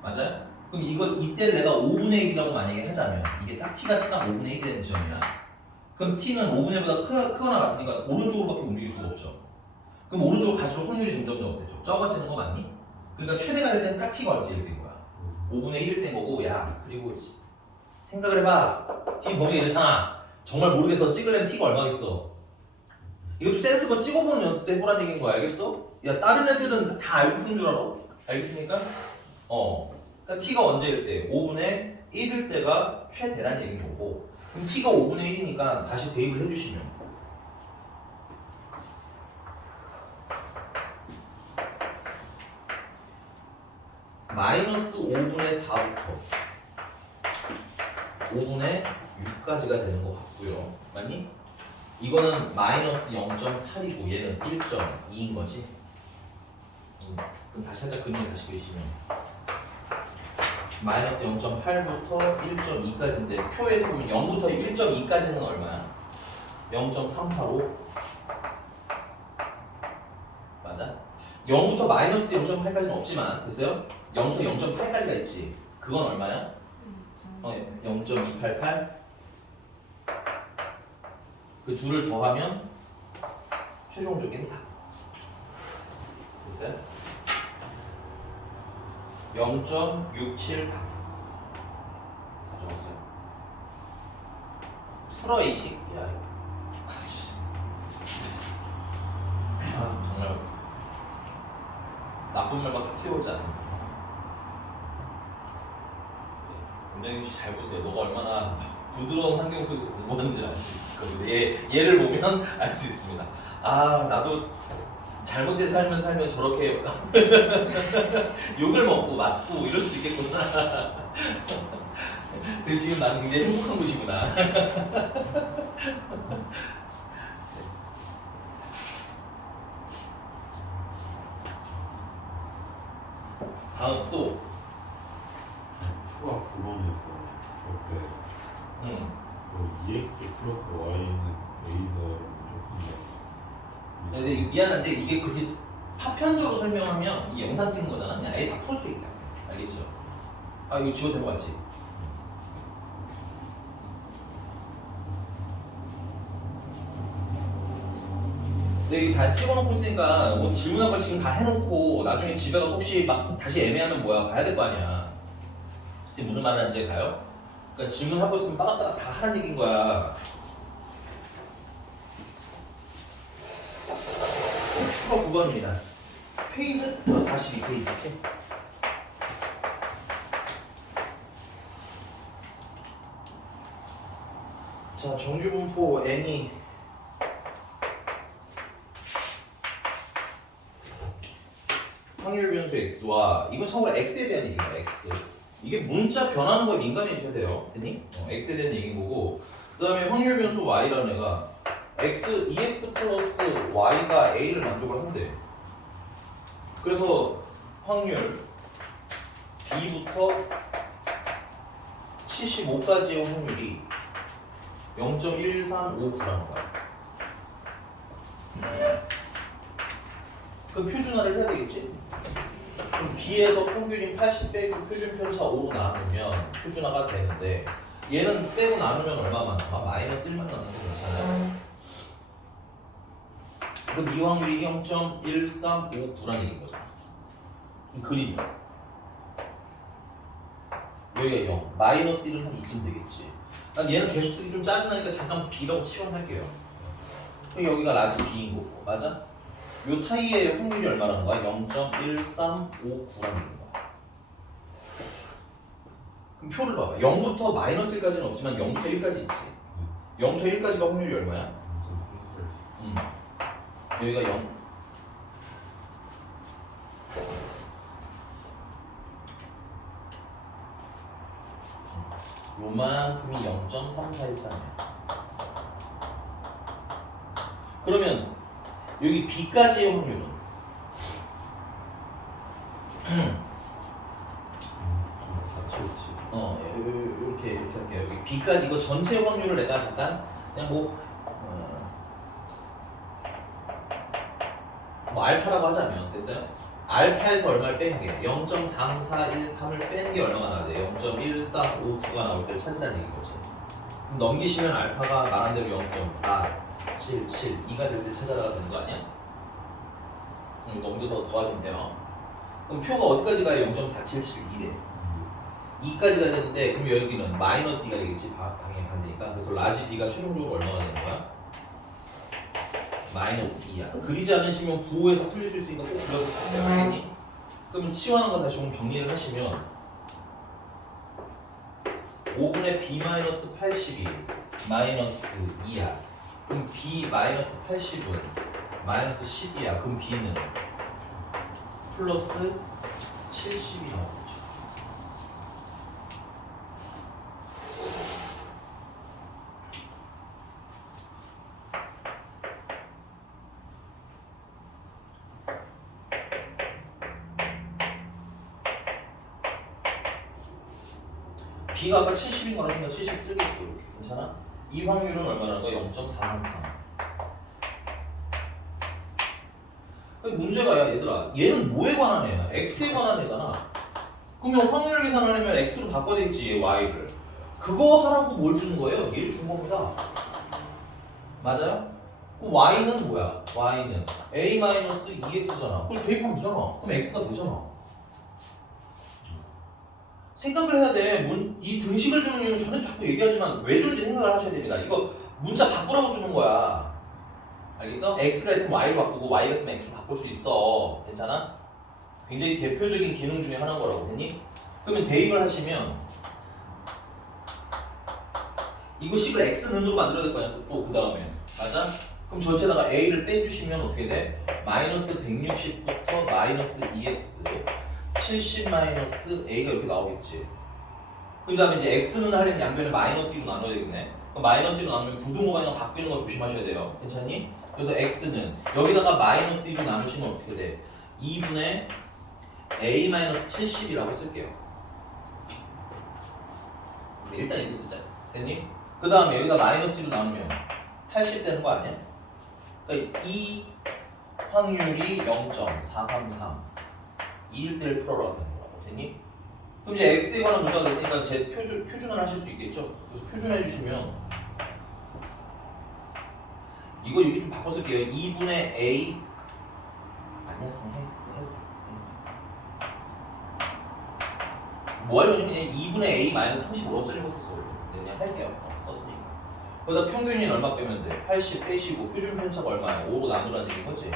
맞아요? 그럼 이때를 내가 5분의 1이라고 만약에 하자면 이게 딱 t가 딱 5분의 1이 되는 지점이야. 그럼 t는 5분의 1보다 크거나 같으니까 오른쪽으로밖에 움직일 수가 없죠. 그럼 오른쪽으로 갈수록 확률이 점점 어때죠? 적어지는 거 맞니? 그러니까 최대가 될 때는 딱 t가 얼지 이렇게 된 거야. 5분의 1일 때 거고 야 그리고 생각을 해봐. t 범위가 이렇잖아. 정말 모르겠어. 찍으려면 t가 얼마겠어. 이것도 센스거 찍어보는 연습 때 해보라는 얘기인 거야. 알겠어? 야 다른 애들은 다 알고 푸는 줄 알아. 알겠습니까? 그러니까 t가 언제일 때? 5분의 1일 때가 최대란 얘기인 거고 그럼 t가 5분의 1이니까 다시 대입을 해주시면 마이너스 5분의 4부터 5분의 6까지가 되는 것 같고요. 맞니? 이거는 마이너스 0.8이고 얘는 1.2인 거지. 그럼 다시 살짝 그림 다시 그리시면 마이너스 0.8부터 1.2까지인데 표에서 보면 0부터 1.2까지는 얼마야? 0.385 맞아? 0부터 마이너스 0.8까지는 없지만 됐어요? 0부터 0.8까지가 있지. 그건 얼마야? 0.288 그 둘을 더하면 최종적인 답 됐어요? 0.674 적었어요. 풀어 이 새끼야 이거. 정말 나쁜 말밖에 튀어오지 않는 김정윤 씨 잘 보세요. 너가 얼마나 부드러운 환경 속에서 공부하는지 알 수 있을 거예요. 얘를 보면 알 수 있습니다. 아 나도 잘못된 삶을 살면 저렇게 욕을 먹고 맞고 이럴 수도 있겠구나. 근데 지금 나는 굉장히 행복한 곳이구나. 다음 또 추가 9번에서 옆에 EX 플러스 Y는 A다라는 조건이야. 근데 미안한데 이게 그렇게 파편적으로 설명하면 이 영상 찍은 거잖아. 그냥 아예 다 풀어줘 있다. 알겠죠? 아 이거 지워도 될것 같지? 근데 이게 다 찍어놓고 있으니까 뭐 질문한 걸 지금 다 해놓고 나중에 집에 가서 혹시 막 다시 애매하면 뭐야 봐야 될 거 아니야. 선생님 무슨 말 하는지 가요? 그러니까 질문하고 있으면 빠닥빠닥 다 하는 얘기인 거야. 추가 9번입니다. 페이지 42페이지지? 자, 정규분포 n이 확률 변수 x와 이건 참고로 x에 대한 얘기야. x 이게 문자 변하는 거에 민감해져야 돼요. 됐니? x에 대한 얘기인 거고 그 다음에 확률 변수 y라는 애가 EX 플러스 Y가 A를 만족을 한대. 그래서 확률 B부터 75까지의 확률이 0.1359라는 거야. 그 표준화를 해야 되겠지? 그럼 B에서 평균인 80 빼고 표준 편차 5로 나누면 표준화가 되는데 얘는 빼고 나누면 얼마만 남아? 마이너스 1만 남는 거 괜찮아요? 그럼 이 확률이 0.1359라는 얘기인 거잖아. 그럼 그림이야. 여기가 0, 마이너스 1은 한 이쯤 되겠지. 그럼 얘는 계속 쓰기 좀 짜증나니까 잠깐 B라고 치환할게요. 그럼 여기가 라지 B인 거고, 맞아? 요 사이에 확률이 얼마라는 거야? 0.1359라는 거야. 그럼 표를 봐봐. 0부터 마이너스 1까지는 없지만 0부터 1까지 있지. 0부터 1까지가 확률이 얼마야? 여기가 0. 요만큼이 0.3413이야. 그러면 여기 B까지의 확률은 이렇게 할게요. 여기 B까지 이거 전체 확률을 내가 잠깐 그냥 뭐 알파라고 하자면 됐어요? 알파에서 얼마를 빼는 게 0.3413을 빼는 게 얼마가 나와야 돼? 0.1359가 나올 때 찾으라는 얘기인 거지. 그럼 넘기시면 알파가 말한 대로 0.4772가 될 때 찾아가야 되는 거 아니야? 넘겨서 더하시면 돼요. 그럼 표가 어디까지 가요? 0.4772래. 2까지 가야 되는데 그럼 여기는 마이너스 2가 되겠지. 방향이 반대니까. 그래서 라지 B가 최종적으로 얼마가 되는 거야? 마이너스 2야. 그리지 않으시면 부호에서 틀릴 수 있으니까 꼭 그려주세요. 알겠니? 그러면 치환한 거 다시 좀 정리를 하시면 5분의 B 마이너스 80이 마이너스 2야. 그럼 B 마이너스 80은 마이너스 10이야. 그럼 B는 플러스 70이 나오죠. B가 아까 70인 거라니까 70 쓰겠고 이렇게 괜찮아? 이 확률은 얼마라는 거야? 0.433. 문제가 야 얘들아 얘는 뭐에 관한 애야? X에 관한 애잖아. 그러면 확률 계산하려면 X로 바꿔야 되겠지 Y를. 그거 하라고 뭘 주는 거예요? 얘를 준 겁니다. 맞아요? 그 Y는 뭐야? Y는 A-2X잖아. 그걸 대입하면 되잖아. 그럼 X가 되잖아. 생각을 해야 돼. 이 등식을 주는 이유는 전에 자꾸 얘기하지만 왜 주는지 생각을 하셔야 됩니다. 이거 문자 바꾸라고 주는 거야. 알겠어? X가 있으면 Y로 바꾸고 Y가 있으면 X로 바꿀 수 있어. 괜찮아? 굉장히 대표적인 기능 중에 하나인 거라고. 됐니? 그러면 대입을 하시면 이거 식을 X는으로 만들어야 될 거 아니야? 또 그 다음에. 맞아? 그럼 전체에다가 A를 빼주시면 어떻게 돼? 마이너스 160부터 마이너스 2X 70 마이너스 A가 이렇게 나오겠지. 그 다음에 이제 X는 하려면 양변에 마이너스 2로 나눠야 되겠네. 그럼 마이너스 2로 나누면 부등호가 그냥 바뀌는 거 조심하셔야 돼요. 괜찮니? 그래서 X는 여기다가 마이너스 2로 나누시면 어떻게 돼? 2분의 A 마이너스 70이라고 쓸게요. 일단 이렇게 쓰자. 됐니? 그 다음에 여기다 마이너스 2로 나누면 80 되는 거 아니야? 그러니까 이 확률이 0.433 2일 때를 풀어라 되는 거라고. 됐니? 그럼 이제 X에 관한 문제가 됐으니까 제 표준을 하실 수 있겠죠? 그래서 표준해 주시면 이거 여기 좀 바꿔 쓸게요. 2분의 A 아니야 그냥 해. 뭐 하려면 그냥 2분의 A 마이너스 35로 쓰려고 썼어. 그냥 할게요. 썼으니까. 거기다 평균이 얼마 빼면 돼? 80 빼시고 표준 편차가 얼마야? 5로 나누라는 얘기인 거지?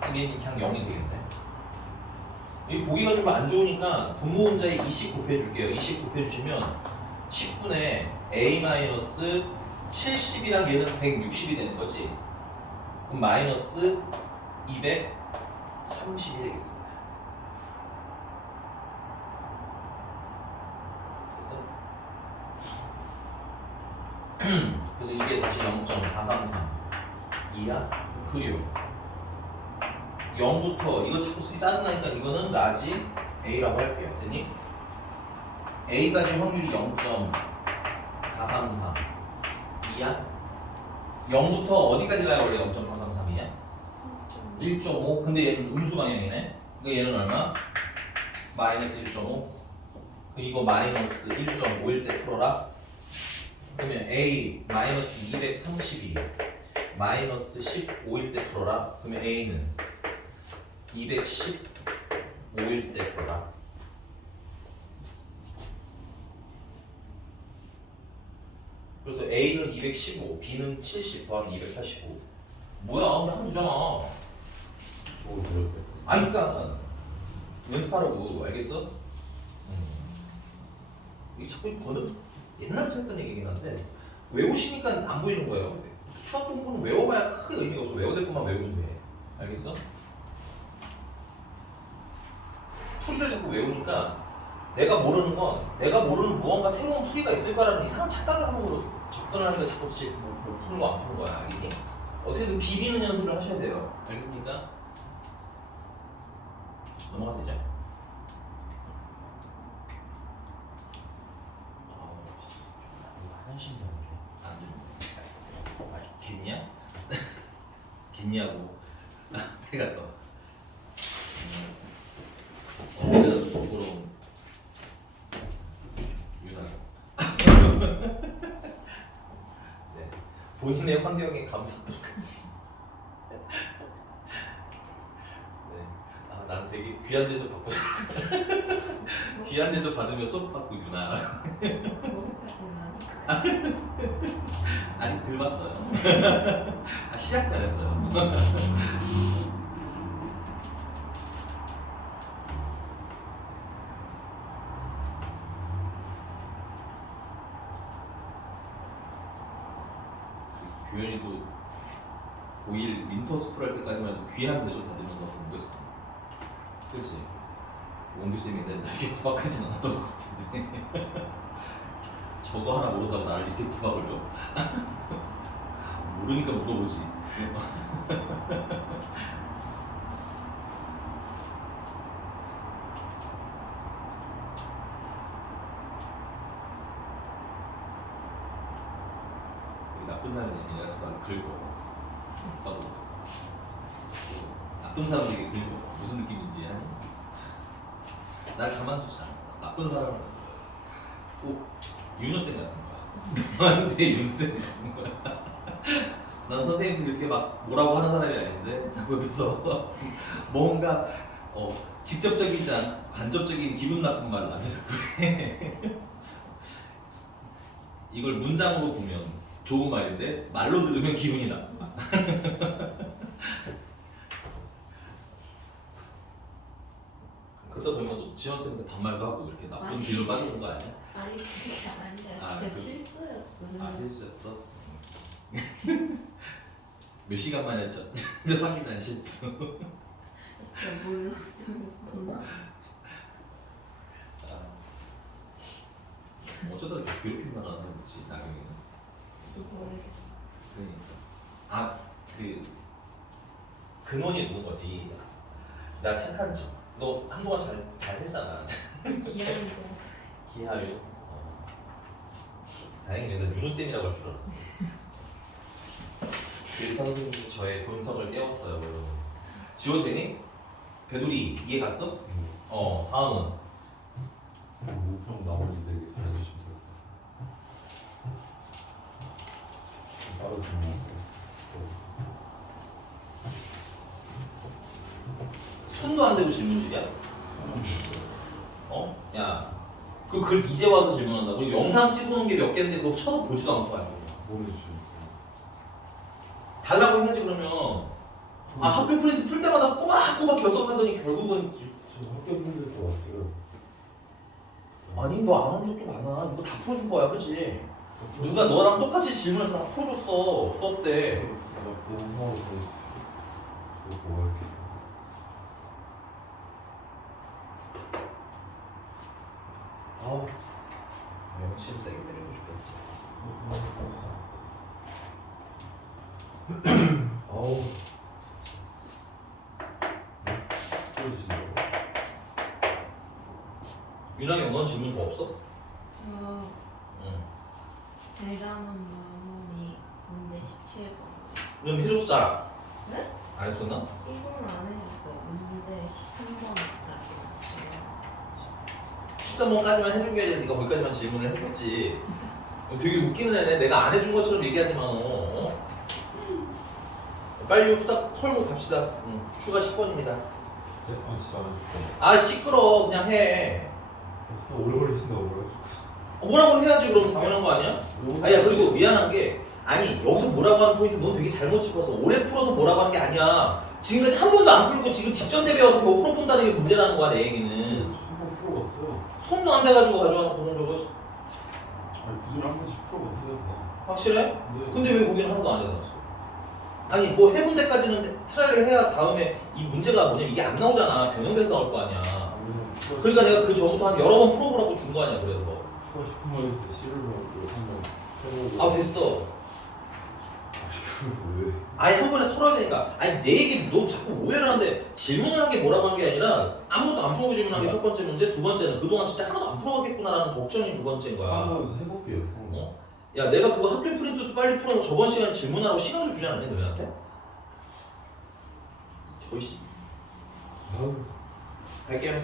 그냥 0이 되겠네. 이 보기가 좀 안 좋으니까 분모 혼자에 20 곱해줄게요. 20 곱해주시면 10분의 A 마이너스 70이랑 얘는 160이 되는 거지. 그럼 마이너스 230이 되겠습니다. 됐어? 그래서 이게 다시 0.433 이야? 그리워. 0부터 이거 자꾸 쓰기 짜증나니까 이거는 라지 A라고 할게요. 됐니? A까지 확률이 0.433 이야? 0부터 어디까지 가야 원래 0.433이야? 1.5. 근데 얘는 음수 방향이네. 그러니까 얘는 얼마? 마이너스 1.5. 이거 마이너스 1.5일 때 풀어라. 그러면 A 마이너스 232 마이너스 15일 때 풀어라. 그러면 A는 215일 때 풀어라. 그래서 A는 215, B는 70 더하면 285. 뭐야? 하면 되잖아. 저거 들었대. 아니 그러니까 연습하라고. 알겠어? 이게 자꾸 이거는 옛날부터 했던 얘기긴 한데 외우시니까 안 보이는 거예요. 수학 공부는 외워봐야 큰 의미가 없어. 외워야 될 것만 외우면 돼. 알겠어? 풀이를 자꾸 외우니까 내가 모르는 건 내가 모르는 무언가 새로운 풀이가 있을 거라는 이상한 착각을 함으로 접근을 하니까 자꾸 뭐 푸는 거 안 푸는 거야. 알겠니? 어떻게든 비비는 연습을 하셔야 돼요. 알겠습니까? 넘어가도 되죠? 화장실 좀 안 되는데. 겠냐? 겠냐고. 빨리 갔다 와. 어디다 부끄러운 유나. 네. 본인의 환경에 감사하도록 하세요. 네. 아, 난 되게 귀한 대접 받고 싶어. 귀한 대접 받으면 수업 받고 있구나. 아직 덜 봤어요. 아, 시작도 안 했어요. 규현이도 고1 윈터스쿨 할 때까지만 귀한 대접 받으면서 공부했어. 그치? 원규쌤이 나에게 구박하진 않았던 것 같은데 저거 하나 모른다고 나를 이렇게 구박을 줘? 모르니까 물어보지. 나쁜 사람이 아니라 나를 긁어. 봐서 나쁜 사람들에게 긁어. 무슨 느낌인지 아니? 날 가만두지 않아. 나쁜 사람은 꼭 윤우쌤 같은 거야. 너한테 윤우쌤 같은 거야. 난 선생님들 이렇게 막 뭐라고 하는 사람이 아닌데 자꾸 옆에서 뭔가 직접적이지 않고 간접적인 기분 나쁜 말을 나한테 자꾸 해. 이걸 문장으로 보면 좋은 말인데 말로 들으면 기분이 나빠. 그러다 보니까 너 지원쌤한테 반말도 하고 이렇게 나쁜 아니. 길로 빠지는 거 아니야? 아니 그게 아니라 아, 진짜 그- 실수였어. 해주셨어? 몇 시간 만에 확인한 실수. 진짜 몰랐어. 어쩌다 이렇게 괴롭힘 당하는 거지 나경이는. 모르겠어. 그러니까 근원이 누군 거지? 나 착한 척. 너 한동안 잘 했잖아. 기억이 기하유. 다행히 내가 윤우 쌤이라고 할 줄 알았어. 그 선생님이 저의 본성을 깨웠어요, 여러분. 지워도 되니? 배돌이 이해 갔어? 다음은 우평 나머지 되게 잘해주시면 돼요. 따로 질문하세요. 손도 안 대고 질문질이야? 야, 그 글 이제 와서 질문한다고? 그리고 영상 찍어놓은 게 몇 개인데 그거 쳐다보지도 않고 하는 거야. 보내주시면 달라고 해야지 그러면. 아, 학교 프린트 풀 때마다 꼬박꼬박 결석하더니 결국은 저 학교 분들께 왔어요. 아니 너 안 온 적도 많아. 이거 다 풀어준 거야, 그치? 누가 너랑 똑같이 질문해서 다 풀어줬어 수업 때. 영상으로 보내주세요. 그거 보고 할게요. 아우, 명심 세게 때리고 싶다 진짜. 아우. 풀어주시냐고. 윤학이 넌 질문 더 없어? 저 응. 대단한 마무리 문제 17번. 넌 해줬잖아. 네? 안 했었나? 이건 안 해줬어요. 문제 13번까지 질문했어요. 13번까지만 해준 게 아니라 네가 거기까지만 질문을 했었지. 되게 웃기는 애네. 내가 안 해준 것처럼 얘기하지만 빨리 후딱 털고 갑시다. 추가 10번입니다. 네? 아 진짜 안 해줄게요. 아 시끄러. 그냥 해. 진짜 오래 걸리신다고 뭐라 뭐라고 해야지 그럼 당연한 거 아니야? 아야 그리고 미안한 게 아니 여기서 뭐라고 하는 포인트 넌 되게 잘못 짚어서 오래 풀어서 뭐라고 하는 게 아니야. 지금까지 한 번도 안 풀고 지금 직전 대비해서 겨우 풀어본다는 게 문제라는 거야 내 얘기는. 한번 풀어봤어요. 손도 안 대가지고 가져와놓고 손 저거 아니 구조를 한 번씩 풀어봤어요. 그냥. 확실해? 네. 근데 왜 거기는 하나도 안 해놨어? 아니 뭐 해본 데까지는 트라이를 해야 다음에 이 문제가 뭐냐면 이게 안 나오잖아. 변형돼서 나올 거 아니야. 아니면 추가 그러니까 내가 그 전부터 한 여러 번 풀어보라고 준 거 아니야 그래서. 추가 10분 만에 시를 넣고 한번 해보고. 아 됐어. 왜? 아니 한 번에 털어야 되니까. 아니 내 얘기 너 자꾸 오해를 하는데 질문을 한 게 뭐라고 한 게 아니라 아무것도 안 풀고 질문한 게 첫 번째 문제, 두 번째는 그동안 진짜 하나도 안 풀어봤겠구나라는 걱정이 두 번째인 거야. 한번 해볼게요. 야 내가 그거 학교 프린트도 빨리 풀어서 저번 시간에 질문하라고 시간을 주지 않았니 너희한테? 저이씨. 아유. 갈게요.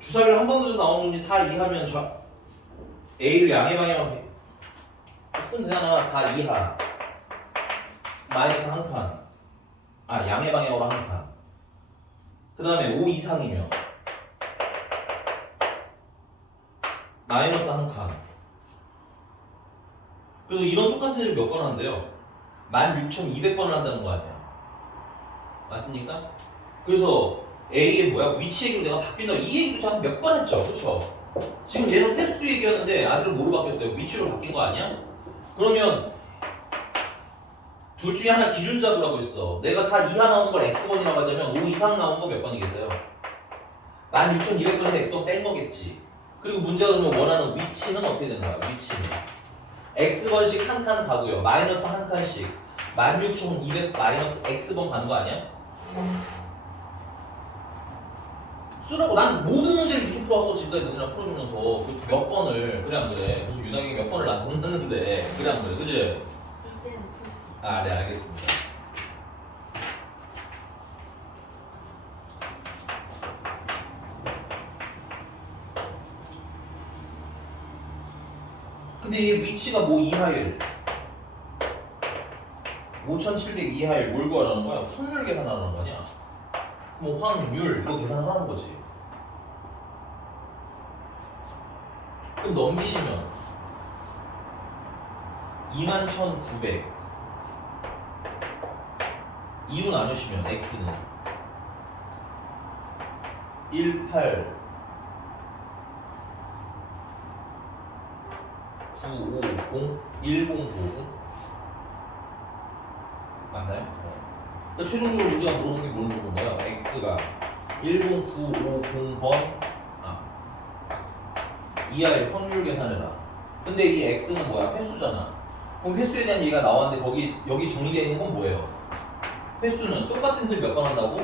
주사위를 한 번 더 나오는 문제 4, 2 하면 A를 양의 방향으로 쓰면 되잖아. 4, 2하 마이너스 한 칸. 아 양의 방향으로 한 칸. 그 다음에 5 이상이면 마이너스 한 칸. 그래서 이런 똑같은 일을 몇 번 한대요? 16,200번을 한다는 거 아니야. 맞습니까? 그래서 A의 뭐야? 위치 얘기로 내가 바뀐다. 이 얘기도 제가 몇 번 했죠. 그쵸? 지금 얘는 횟수 얘기였는데 아들은 뭐로 바뀌었어요? 위치로 바뀐 거 아니야? 그러면 둘 중에 하나 기준 잡으라고 했어. 내가 4 이하 나온 걸 X번이라고 하자면 5 이상 나온 거 몇 번이겠어요? 16,200번에서 X번 뺀 거겠지. 그리고 문제가 그러면 원하는 위치는 어떻게 되는 거야? 위치는 X번씩 한 칸 가고요. 마이너스 한 칸씩 16,200 마이너스 X번 가는 거 아니야? 쓰라고. 난 모든 문제를 이렇게 풀어왔어. 지금까지 너네랑 풀어주면서 몇 번을. 그래 안 그래? 그래서 윤학이 몇 번을 난 혼났는데 그래 안 그래? 그지? 이제는 풀 수 있어. 아, 네, 알겠습니다. 근데 이 위치가 뭐 이하율 5700 이하율 뭘 구하라는 거야? 확률 계산하라는 거 아니야? 뭐 확률 이거 계산을 하는 거지. 그럼 넘기시면 21,900 2로 나누시면 x는 18 950 1090 맞나요? 그러니까 최종적으로 우리가 물어본 게 뭘 물어본 거야? x가 10950번 이하의 확률 계산해라. 근데 이 x는 뭐야? 횟수잖아. 그럼 횟수에 대한 얘기가 나왔는데 여기 정리되어 있는 건 뭐예요? 횟수는 똑같은 수를 몇 번 한다고?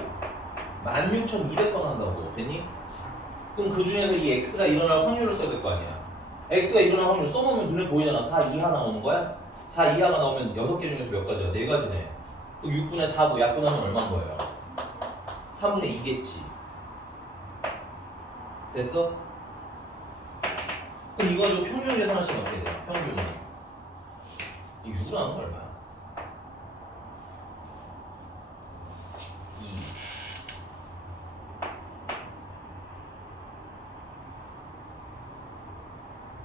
16,200번 한다고. 됐니? 그럼 그 중에서 이 x가 일어날 확률을 써야 될 거 아니야. x가 일어날 확률 써놓으면 눈에 보이잖아. 4 이하 나오는 거야? 4 이하가 나오면 6개 중에서 몇 가지야? 4가지네. 그럼 6분의 4고 약분하면 얼마인 거예요? 3분의 2겠지. 됐어? 그럼 이거 가지고 평균 계산하시면 어떻게 돼요? 평균은 이 6을 하는 거 얼마야? 2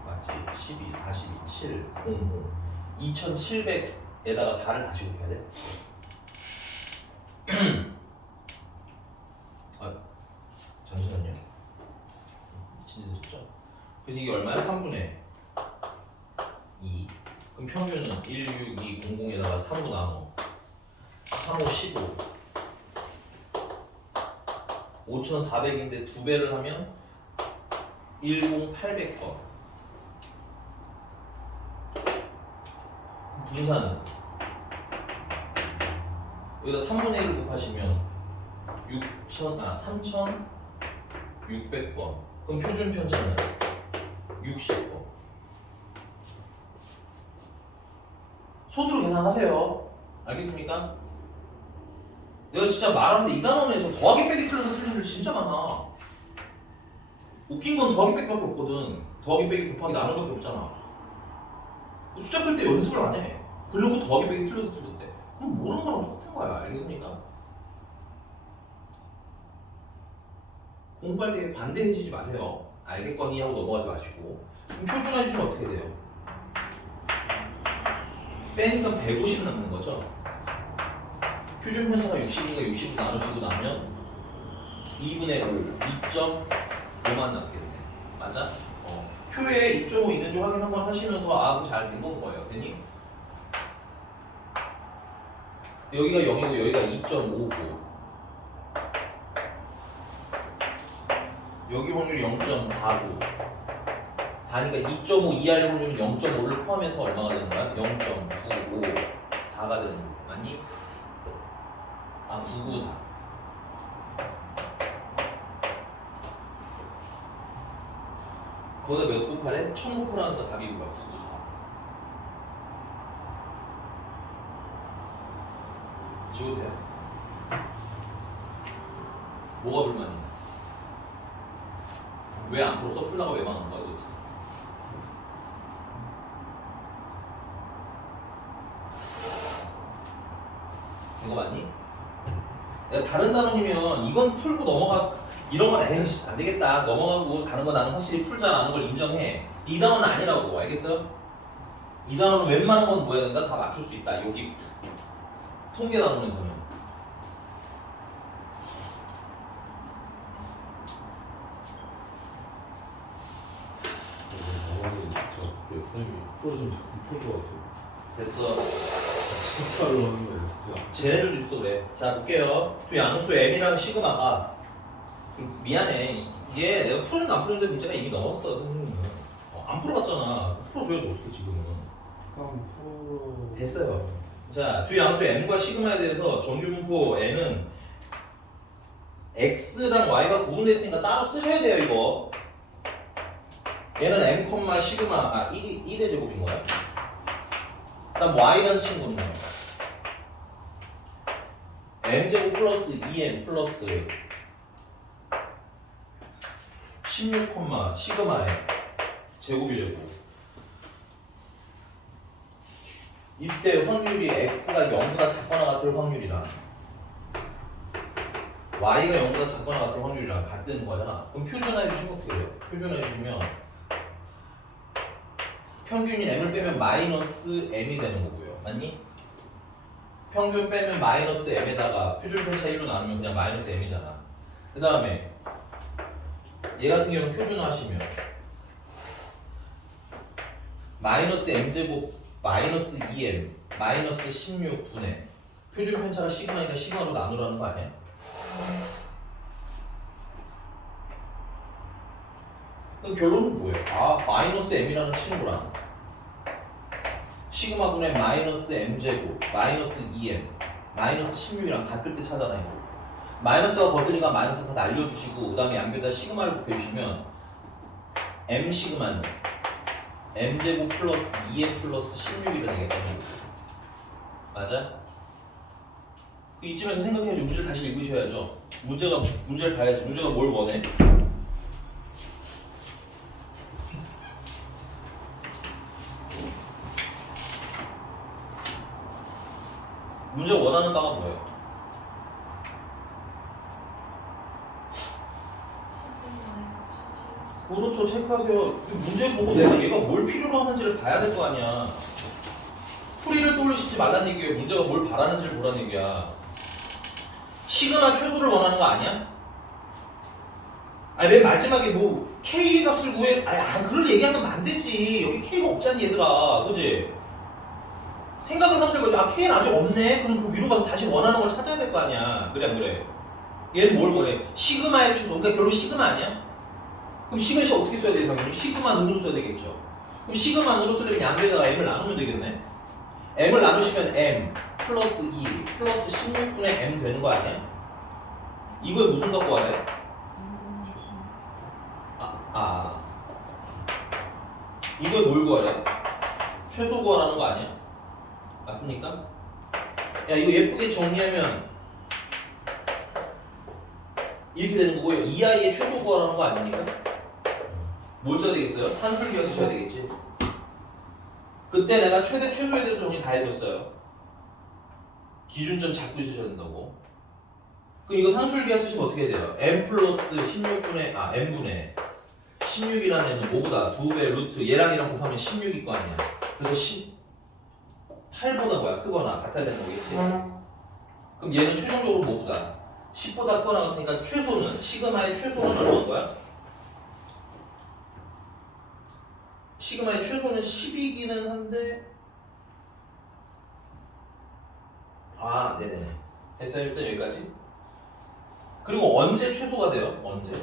맞지? 12, 42, 7, 0, 2700에다가 4를 다시 곱해야 돼? 아, 잠시만요. 미친 짓을 했죠? 그래서 이게 얼마야? 3분의 2. 그럼 평균은 1, 6, 2, 00에다가 3로 나눠. 3, 5, 15. 5,400인데 2배를 하면 10,800번. 분산은 여기다 3분의 1을 곱하시면 3,600번. 그럼 표준 편차는 60번. 손으로 계산하세요. 알겠습니까? 내가 진짜 말하는데 이 단원에서 더하기 빼기 틀려서 틀린 줄 진짜 많아. 웃긴 건 더하기 빼기밖에 없거든. 더하기 빼기 곱하기 나눈 밖에 없잖아. 숫자 풀 때 연습을 안 해. 그러고 더하기 빼기 틀려서 틀렸대. 그럼 모르는 거랑 똑같은 거야. 알겠습니까? 공부할 때 반대해지지 마세요. 알겠거니 하고 넘어가지 마시고. 그럼 표준화 해주시면 어떻게 돼요? 빼니까 150 남는 거죠. 표준 편차가 60이니까 60 나누시고 나면 2분의 5, 2.5만 남겠네. 맞아? 표에 2.5 있는지 확인 한번 하시면서 그럼 잘 된 건 거예요. 됐니? 여기가 0이고 여기가 2.5고 여기 확률이 0.4고 4니까 2.5 이하의 확률은 0.5를 포함해서 얼마가 되는 거야? 0.95 4가 되는 거 맞니? 994 거기다 몇 곱하래? 1000 곱하라니까 답이 뭐야? 994 지워도 돼요? 뭐가 불만이야? 왜 안 풀었어? 풀다가 왜 망한 거야 도대체? 이거 맞니? 내가 다른 단원이면 이건 풀고 넘어가 이런 건 에이씨 안 되겠다 넘어가고 다른 거 나는 확실히 풀자라는 걸 인정해. 이 단원은 아니라고. 알겠어? 이 단원은 웬만한 건 뭐야 된다? 다 맞출 수 있다. 여기 통계 단원에서는. 선생님이 풀어주면 자꾸 풀것 같아. 됐어. 진짜로 하는 거야 진짜. 쟤네들 있어 그래. 자 볼게요. 두 양수 m이랑 시그마가 미안해. 이게 내가 풀었는데 안 풀었는데 문제가 이미 넘었어 선생님은. 안 풀어봤잖아. 풀어줘야 돼 어떻게 지금은. 그럼 풀어. 됐어요. 자, 두 양수 m과 시그마에 대해서 정규분포 n은 x랑 y가 구분되어 있으니까 따로 쓰셔야 돼요 이거. 얘는 m, 시그마 1의 제곱인 거야. 그다음 y라는 친구는 m제곱 플러스 2m 플러스 16, 시그마의 제곱이려고. 이때 확률이 x가 0보다 작거나 같을 확률이랑 y가 0보다 작거나 같을 확률이랑 같다는 거잖아. 그럼 표준화해 주시면 어떻게 돼요? 표준화해 주면 평균인 m을 빼면 마이너스 m이 되는 거고요. 맞니? 평균 빼면 마이너스 m에다가 표준 편차 1로 나누면 그냥 마이너스 m이잖아. 그 다음에 얘 같은 경우는 표준화하시면 마이너스 m제곱 마이너스 2m 마이너스 16분의 표준 편차가 시그마니까 시그마로 나누라는 거 아니야? 그럼 결론은 뭐예요? 아 마이너스 m이라는 친구랑 시그마분의 마이너스 m제곱 마이너스 2m 마이너스 16이랑 같을 때 찾아내고 마이너스가 거슬리니까 마이너스 다 날려주시고 그 다음에 양변에다 시그마를 곱해주시면 m 시그마는 m제곱 플러스 2m 플러스 16이라 되겠다는 거죠. 맞아? 이쯤에서 생각해야죠. 문제를 다시 읽으셔야죠. 문제를 봐야지. 문제가 뭘 원해? 문제가 원하는 바가 뭐예요? 그렇죠. 체크하세요. 문제 보고 내가 얘가 뭘 필요로 하는지를 봐야 될 거 아니야. 풀이를 떠올리시지 말란 얘기예요. 문제가 뭘 바라는지를 보란 얘기야. 시그마 최소를 원하는 거 아니야? 아니 맨 마지막에 뭐 K 값을 구해 아니 그걸 얘기하면 안 되지. 여기 K가 없잖니 얘들아. 그지? 생각을 하면서 이거지. 아 K는 아직 없네. 그럼 그 위로 가서 다시 원하는 걸 찾아야 될 거 아니야. 그래 안 그래? 얘는 뭘 원해? 시그마의 최소. 그러니까 결국 시그마 아니야? 그럼 시그마 씨 어떻게 써야 돼? 당연히 시그마 눈으로 써야 되겠죠. 그럼 시그마 눈으로 쓰려면 양배에다가 m을 나누면 되겠네. m을 나누시면 m 플러스 2 플러스 16분의 m 되는 거 아니야? 이거에 무슨 갖고 와야 돼? 이거에 뭘 구하래? 최소 구하라는 거 아니야? 맞습니까? 야 이거 예쁘게 정리하면 이렇게 되는 거고요. 이 아이의 최소 구하라는 거 아닙니까? 뭘 써야 되겠어요? 산술기하 쓰셔야 되겠지. 그때 내가 최대 최소에 대해서 정리 다 해드렸어요. 기준점 잡고 쓰셔야 된다고. 그럼 이거 산술기하 쓰시면 어떻게 돼요? m 플러스 16분의 m분의 16이라는 애는 뭐보다 2배 루트 얘랑 곱하면 16일 거 아니야. 그래서 18보다 뭐야? 크거나 같아야 되는 거겠지. 그럼 얘는 최종적으로 뭐보다 10보다 크거나 같으니까 최소는 시그마의 최소는 얼마인 거야? 시그마의 최소는 10이기는 한데 네네 됐어요. 일단 여기까지. 그리고 언제 최소가 돼요? 언제?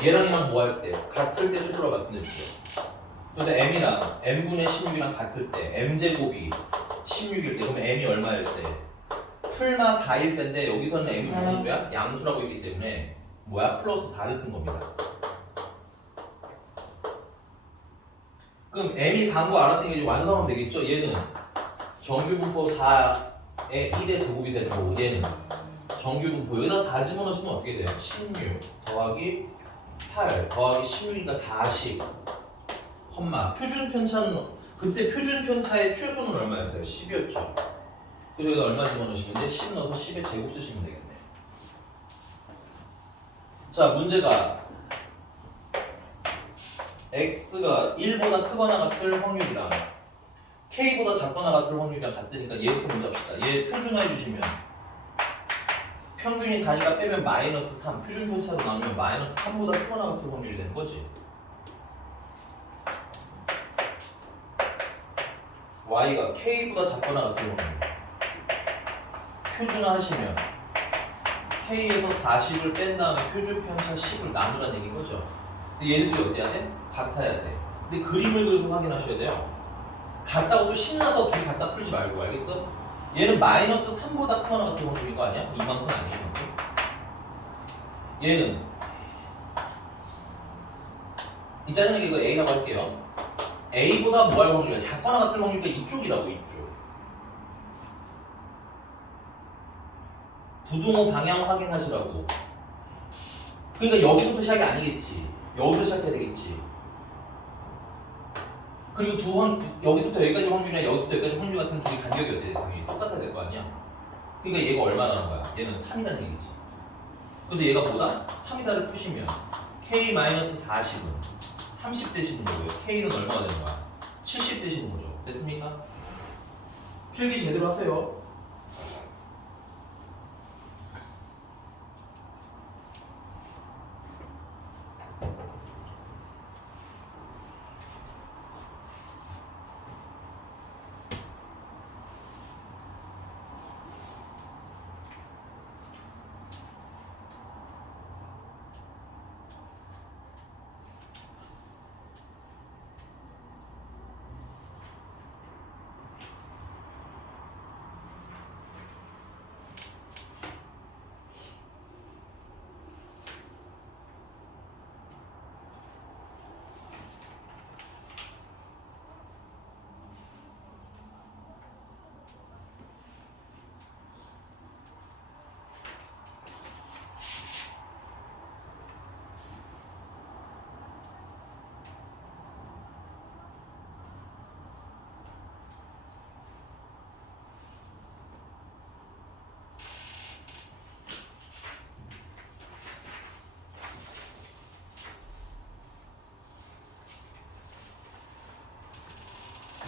얘랑 얘랑 뭐 할 때? 같을 때 최소라고 말씀드릴게요. 그래서 m이랑 m분의 16이랑 같을 때 m제곱이 16일 때 그러면 m이 얼마일 때? 풀마 4일 때인데 여기서는 m이 무슨 수야? 양수라고 있기 때문에 뭐야? 플러스 4를 쓴 겁니다. 그럼 m이 4인 거 알았으니까 이제 완성하면 되겠죠? 얘는 정규분포 4의 1의 제곱이 되는 거고 얘는 정규분포 여기다 4 집어넣으시면 어떻게 돼요? 16 더하기 8 더하기 16이니까 40 표준 편차는 그때 표준 편차의 최소는 얼마였어요? 10이었죠. 그래서 여기다 얼마 집어넣으시면 돼? 10 넣어서 10의 제곱 쓰시면 되겠네. 자 문제가 x가 1보다 크거나 같을 확률이랑 k보다 작거나 같을 확률이랑 같으니까 얘부터 먼저 합시다. 얘 표준화해 주시면 평균이 4니까 빼면 마이너스 3 표준 편차로 나누면 마이너스 3보다 크거나 같을 확률이 되는 거지. y가 k보다 작거나 같을 확률 표준화 하시면 k에서 40을 뺀 다음에 표준 편차 10을 나누라는 얘기인 거죠. 근데 얘네들이 어때야 돼? 같아야 돼. 근데 그림을 그려서 확인하셔야 돼요. 같다고 또 신나서 둘이 갖다 풀지 말고 알겠어? 얘는 마이너스 3보다 크거나 같은 확률인 거 아니야? 이만큼 아니에요? 이만큼? 얘는 이 짜증나게 이거 A라고 할게요. A보다 뭐 할 확률이야? 작거나 같은 확률이 이쪽이라고 이쪽. 부등호 방향 확인하시라고. 그러니까 여기서부터 시작이 아니겠지. 여기서 시작해야 되겠지. 그리고 여기서부터 여기까지 확률이랑 여기서부터 여기까지 확률 같은 둘이 간격이 어때? 당연히 똑같아야 될 거 아니야? 그러니까 얘가 얼마라는 거야? 얘는 3이라는 얘기지. 그래서 얘가 뭐다? 3이다를 푸시면 K-40은 30 되시는 거고요. K는 얼마가 되는 거야? 70 되시는 거죠. 됐습니까? 필기 제대로 하세요.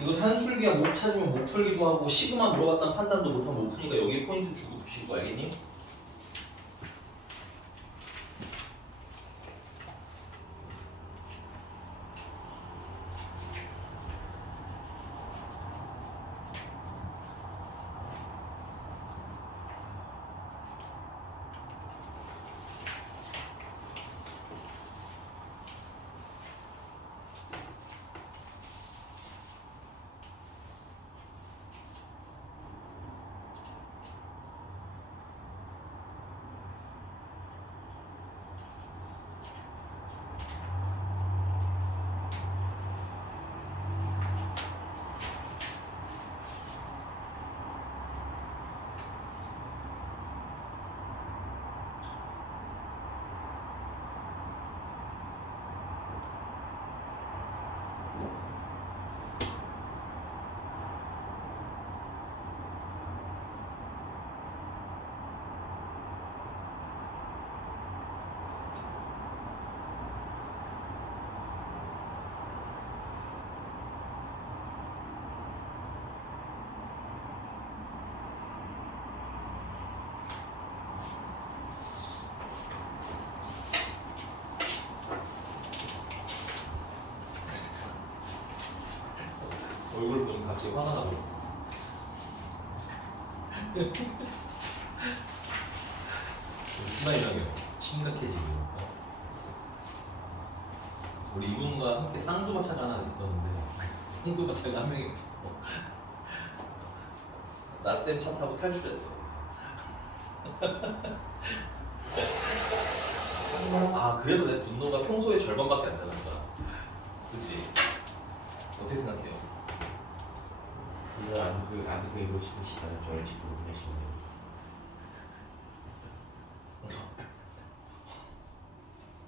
이거 산술기가 못 찾으면 못 풀기도 하고 시그마 물어봤다는 판단도 못하면 못 푸니까 여기 포인트 주고 푸실 거 알겠니? 얼굴 보니 갑자기 화가 나고 있어. 스마일하게 심각해지고. 우리 이분과 함께 쌍두마차가 하나 있었는데 쌍두마차가 한 명이 없어. 나쌤 차 타고 탈출했어. 아 그래서 내 분노가 평소의 절반밖에 안 되는 거야. 그치? 어떻게 생각해요? 그걸 안 되고 싶으시다면 저를 지금 보내시면 돼요.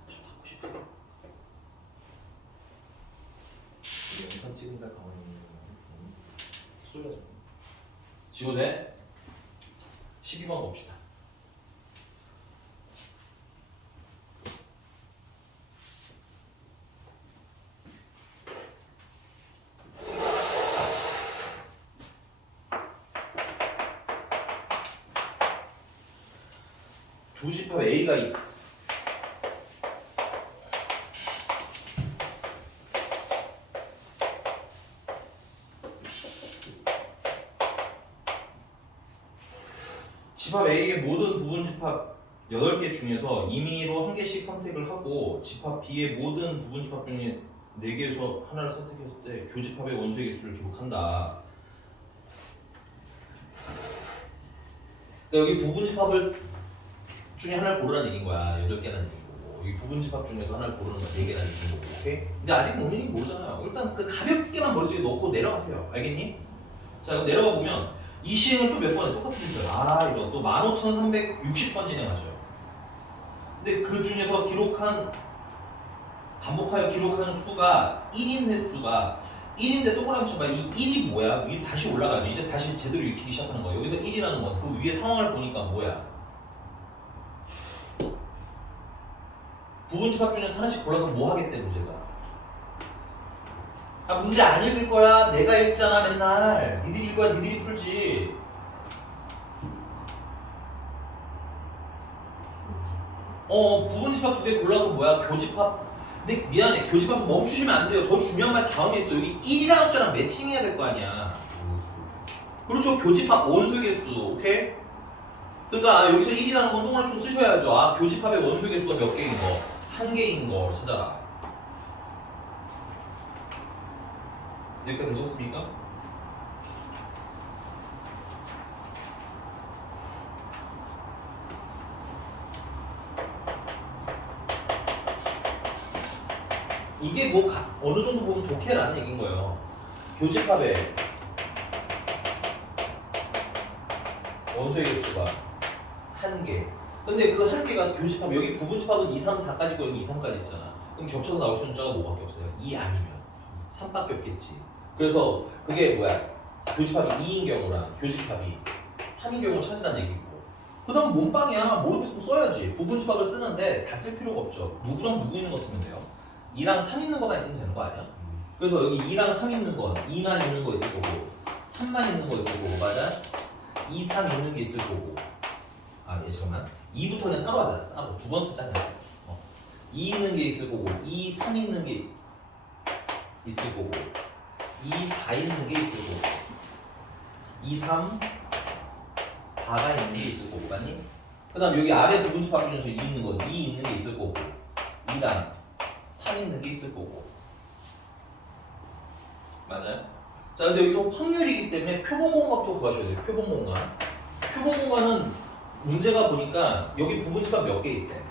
좀 하고 싶어. 우리 영상 찍은다 가만히 있는 쏘여져. 지원해. 12번 봅시다. 두 집합 A가 집합 A의 모든 부분 집합 8개 중에서 임의로 한 개씩 선택을 하고 집합 B의 모든 부분 집합 중에 4개에서 하나를 선택했을 때 교집합의 원소의 개수를 기록한다. 그러니까 여기 부분집합을 중에 하나를 고르라는 얘기인 거야. 8개라는 얘기인 거고. 여기 부분집합 중에서 하나를 고르는 거야. 4개라는 얘기인 거고. 오케이? 근데 아직 논문이 모르잖아요. 일단 그 가볍게만 머릿속에 넣고 내려가세요. 알겠니? 자, 그럼 내려가 보면 이 시행을 또 몇 번에 똑같은 짓을 이거 또 15,360번 진행하죠. 근데 그 중에서 반복하여 기록한 수가 1인 횟수가 1인데 동그라미 쳐봐. 이 1이 뭐야? 위에 다시 올라가죠. 이제 다시 제대로 읽히기 시작하는 거야. 여기서 1이라는 건 그 위에 상황을 보니까 뭐야? 부분집합 중에서 하나씩 골라서 뭐 하겠대 문제가. 문제 안 읽을 거야. 내가 읽잖아 맨날. 니들이 읽어야 니들이 풀지. 부분집합 2개 골라서 뭐야? 교집합. 근데 미안해. 교집합 멈추시면 안 돼요. 더 중요한 말 다음에 있어. 여기 1이라는 숫자랑 매칭해야 될 거 아니야. 그렇죠. 교집합 원소의 개수. 오케이? 그러니까 여기서 1이라는 건 동그라미 좀 쓰셔야죠. 교집합의 원소의 개수가 몇 개인 거? 1개인 거 찾아라. 여기까지 되셨습니까? 이게 뭐 어느 정도 보면 독해라는 얘기인 거예요. 교집합의 원소의 개수가 1개. 근데 그 1개가 교집합, 여기 부분집합은 2, 3, 4까지 있고 여기 2, 3까지 있잖아. 그럼 겹쳐서 나올 수 있는 숫자가 뭐밖에 없어요? 2 아니면 3밖에 없겠지. 그래서 그게 뭐야? 교집합이 2인 경우랑 교집합이 3인 경우 찾으라는 얘기고. 그 다음 몸빵이야. 모르겠으면 써야지. 부분집합을 쓰는데 다 쓸 필요가 없죠. 누구랑 누구 있는 거 쓰면 돼요. 2랑 3 있는 거만 있으면 되는 거 아니야? 그래서 여기 2랑 3 있는 건 2만 있는 거 있을 거고 3만 있는 거 있을 거고 맞아? 2, 3 있는 게 있을 거고 잠깐만 2부터는 따로 하자. 따로 2번 쓰잖아. 2 있는 게 있을 거고 2, 3 있는 게 있을 거고 2, 4 있는 게 있을 거고 2, 3, 4가 있는 게 있을 거고 맞니? 그 다음 여기 아래 부분집합 중에서 2 있는 건 2 있는 게 있을 거고 2랑 3 있는 게 있을 거고 맞아요? 자 근데 여기서 확률이기 때문에 표본공간도 구하셔야 돼요. 표본공간. 표본공간은 문제가 보니까 여기 부분집합 몇 개 있대.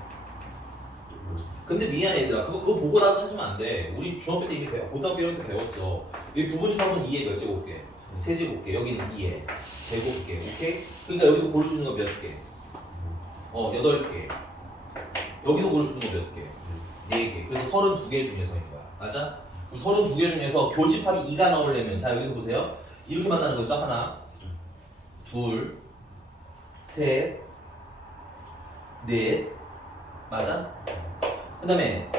근데 미안해 얘들아 그거 보고 나 찾으면 안 돼. 우리 중학교 때 이미 고등학교 때 배웠어. 여기 부분집합은 2의 몇 제곱개? 세제곱개. 여기는 2의 제곱개. 오케이? 그러니까 여기서 고를 수 있는 거 몇 개? 8개. 여기서 고를 수 있는 거 몇 개? 4개. 그래서 32개 중에서인 거야. 맞아? 그럼 32개 중에서 교집합이 2가 나오려면 자 여기서 보세요. 이렇게 만나는 거죠. 하나, 둘, 셋, 넷. 맞아? 그 다음에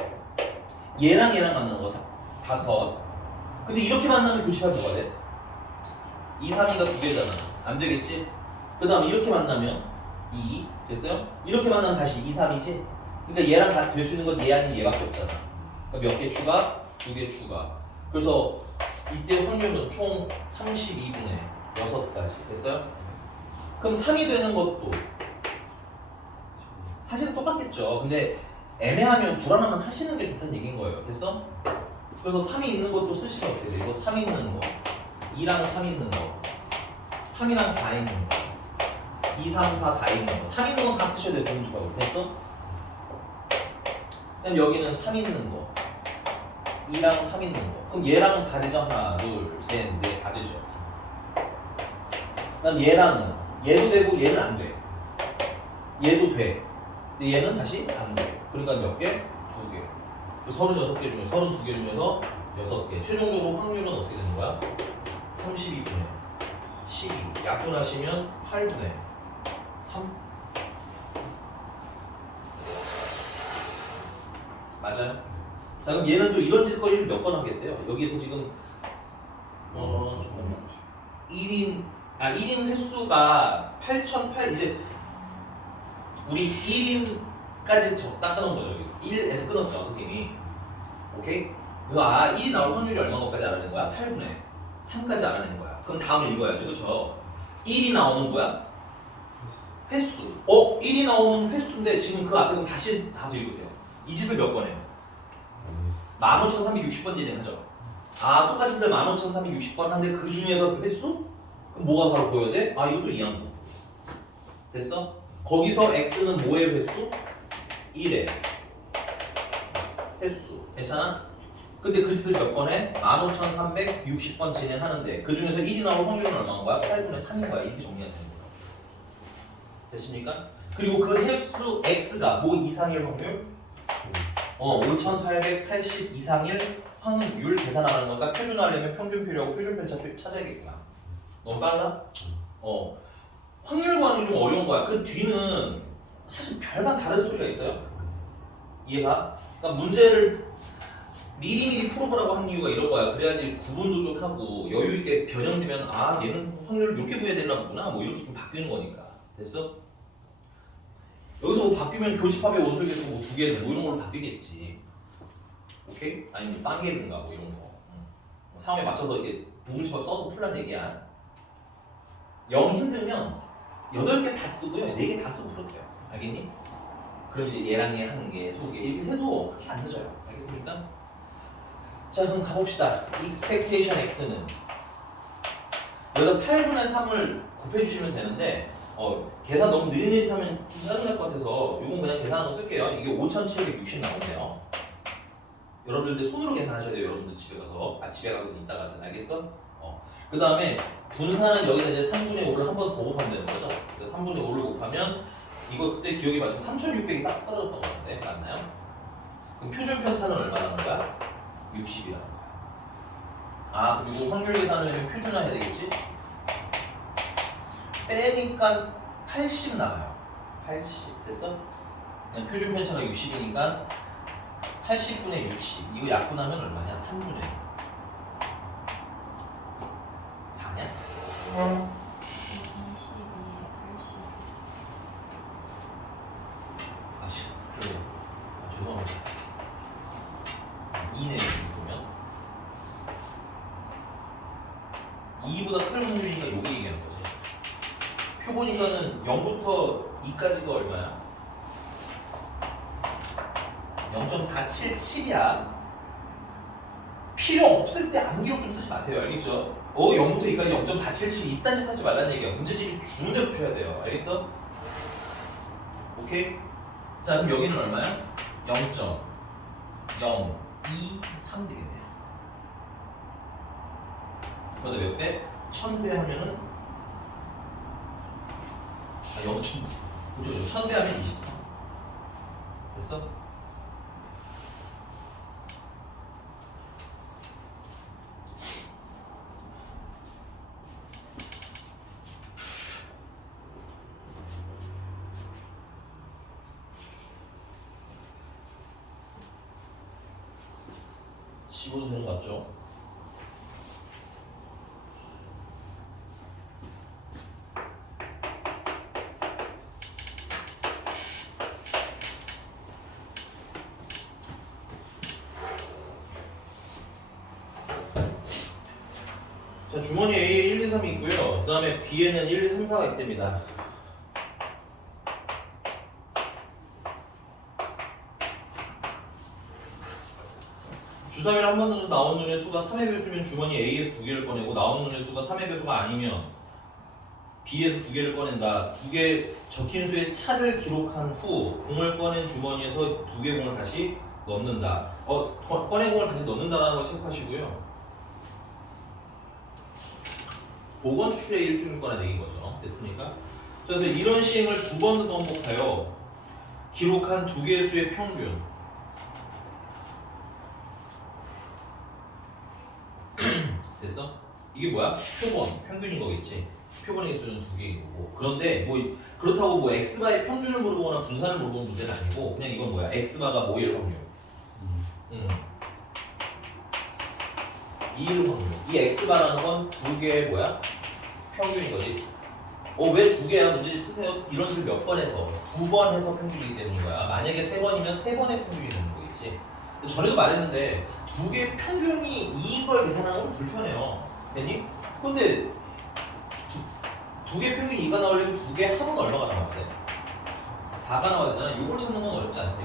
얘랑 얘랑 만나는 거 5. 근데 이렇게 만나면 교집합이 뭐가 돼? 2, 3이가 2개잖아. 안 되겠지? 그 다음 이렇게 만나면 2. 됐어요? 이렇게 만나면 다시 2, 3이지? 그러니까 얘랑 다 될 수 있는 건 얘 아니면 얘밖에 없잖아. 그러니까 몇 개 추가? 2개 추가. 그래서 이때 확률은 총 32분의 6까지. 됐어요? 그럼 3이 되는 것도 사실은 똑같겠죠. 근데 애매하면 불안하면 하시는 게 좋다는 얘기인 거예요. 됐어? 그래서 3이 있는 것도 쓰시면 어떻게 돼? 이거 3 있는 거, 2랑 3 있는 거, 3이랑 4 있는 거, 2, 3, 4 다 있는 거. 3 있는 건 다 쓰셔야 돼요. 부분집합으로. 됐어? 그럼 여기는 3 있는 거, 2랑 3 있는 거. 그럼 얘랑 다 되죠? 하나, 둘, 셋, 넷 다 되죠. 그다음 얘랑은 얘도 되고 얘는 안 돼. 얘도 돼. 근데 얘는 다시 안 돼. 그러니까 몇 개? 2개. 36개 중에 32개 중에서 6개. 최종적으로 확률은 어떻게 되는 거야? 32분의 12. 약분하시면 8분의 3. 맞아요? 자 그럼 얘는 또 이런 짓거리를 몇 번 하겠대요. 여기서 지금 잠깐만 1인 횟수가 8,008 이제 우리 1인까지 딱 끊은 거죠. 여기서 1에서 끊었죠 선생님이. 오케이? 그래서 1이 나올 확률이 얼마인 것까지 알아낸 거야? 8분의 3까지 알아낸 거야. 그럼 다음에 읽어야죠. 그쵸? 1이 나오는 거야? 횟수. 1이 나오는 횟수인데 지금 그 앞에 다시 읽으세요. 이 짓을 몇 번 해요? 15,360번 진행하죠. 똑같은 짓을 15,360번 하는데 그 중에서 횟수? 그럼 뭐가 바로 보여야 돼? 아 이것도 이항구. 됐어? 거기서 x는 뭐의 횟수? 1의 횟수. 괜찮아? 근데 글씨를 몇 번 해? 15,360번 진행하는데 그 중에서 1이 나올 확률은 얼마인 거야? 8분의 3인 거야. 이렇게 정리가 되는 거야. 됐습니까? 그리고 그 횟수 x가 뭐 이상일 확률? 5,880 이상일 확률 계산하는 거니까 표준화하려면 평균표라고 표준 편차표 찾아야겠구나. 너무 빨라? 확률 구하는 게 좀 어려운 거야. 그 뒤는 사실 별반 다른 소리가 있어요. 이해가? 그러니까 문제를 미리미리 풀어보라고 하는 이유가 이런 거야. 그래야지 구분도 좀 하고 여유 있게 변형되면 아 얘는 확률을 이렇게 구해야 되나 보구나 뭐 이렇게 좀 바뀌는 거니까. 됐어? 여기서 뭐 바뀌면 교집합의 원소에서 뭐 두 개는 뭐 이런 걸로 바뀌겠지. 오케이? 아니면 딴 개든가 뭐 이런 거. 상황에 맞춰서 이게 부분집합 써서 풀란 얘기야. 0 힘들면 8개 다 쓰고요. 4개 다 쓰고 풀어도 돼요. 알겠니? 그럼 이제 얘랑 얘 하는 게 2개 이렇게 세도 그렇게 안 늦어요. 알겠습니까? 자 그럼 가봅시다. expectation x는 여기다 8분의 3을 곱해주시면 되는데 계산 너무 느릿느릿하면 짜증날 것 같아서 이건 그냥 계산한 거 쓸게요. 이게 5,760 나오네요. 여러분들 손으로 계산하셔야 돼요. 여러분들 집에 가서 집에 가서 이따가든 알겠어? 그 다음에 분산은 여기다 이제 3분의 5를 한 번 더 곱하면 되는 거죠. 그래서 3분의 5를 곱하면 이거 그때 기억이 맞으면 3,600이 딱 떨어졌던 것 같은데 맞나요? 그럼 표준 편차는 얼마라는 거야? 60이라는 거야. 아 그리고 확률 계산을 표준화 해야 되겠지? 빼니까 80 나와요. 80 됐어? 표준 편차가 60이니까 80분의 60 이거 약분하면 얼마냐? 3분의 4냐? 22에 80. 그래. 죄송합니다. 2네 보면 2보다 큰 확률이니까 요게 얘기하는 거지. 표 보니까는 0부터 2까지가 얼마야? 0.477이야. 필요 없을 때 암기록 좀 쓰지 마세요. 알겠죠? 0부터 2까지 0.477 이딴 짓 하지 말라는 얘기야. 문제집이 주는 대로 푸셔야 돼요. 알겠어? 오케이? 자 그럼 여기는 얼마야? 0.023 되겠네요. 그러다 몇 배? 1000배 하면은 0.0 그죠? 1000배 하면 23 됐어? 집어도 되는 거 맞죠? 자, 주머니 A에 1, 2, 3이 있고요. 그 다음에 B에는 1, 2, 3, 4가 있답니다. 주사위를 한 번 던져 나오는 눈의 수가 3의 배수면 주머니 A에서 2개를 꺼내고 나오는 눈의 수가 3의 배수가 아니면 B에서 2개를 꺼낸다. 2개 적힌 수의 차를 기록한 후 공을 꺼낸 주머니에서 2개 공을 다시 넣는다. 꺼낸 공을 다시 넣는다라는 걸 체크하시고요. 복원 추출의 일중일거나 내긴 거죠. 됐습니까? 그래서 이런 시행을 두 번 더 반복하여 기록한 2개의 수의 평균 됐어? 이게 뭐야? 표본, 평균인 거겠지. 표본의 개수는 2개인 거고. 그런데 뭐 그렇다고 뭐 x바의 평균을 물어보거나 분산을 물어보는 문제는 아니고 그냥 이건 뭐야? x바가 뭐일 확률? 2일 확률. 이 x바라는 건 2개의 뭐야? 평균인 거지. 왜 2개야? 문제 쓰세요. 이런 식으로 몇 번 해서 2번 해서 평균이기 때문인 거야. 만약에 3번이면 3번의 평균이 되는 거겠지. 전에도 말했는데 2개 평균이 2인 걸 계산하는 건 불편해요. 됐니? 근데 2개 평균이 2가 나오려면 2개 합은 얼마가 나와야 돼? 4가 나와야 되잖아. 이걸 찾는 건 어렵지 않대.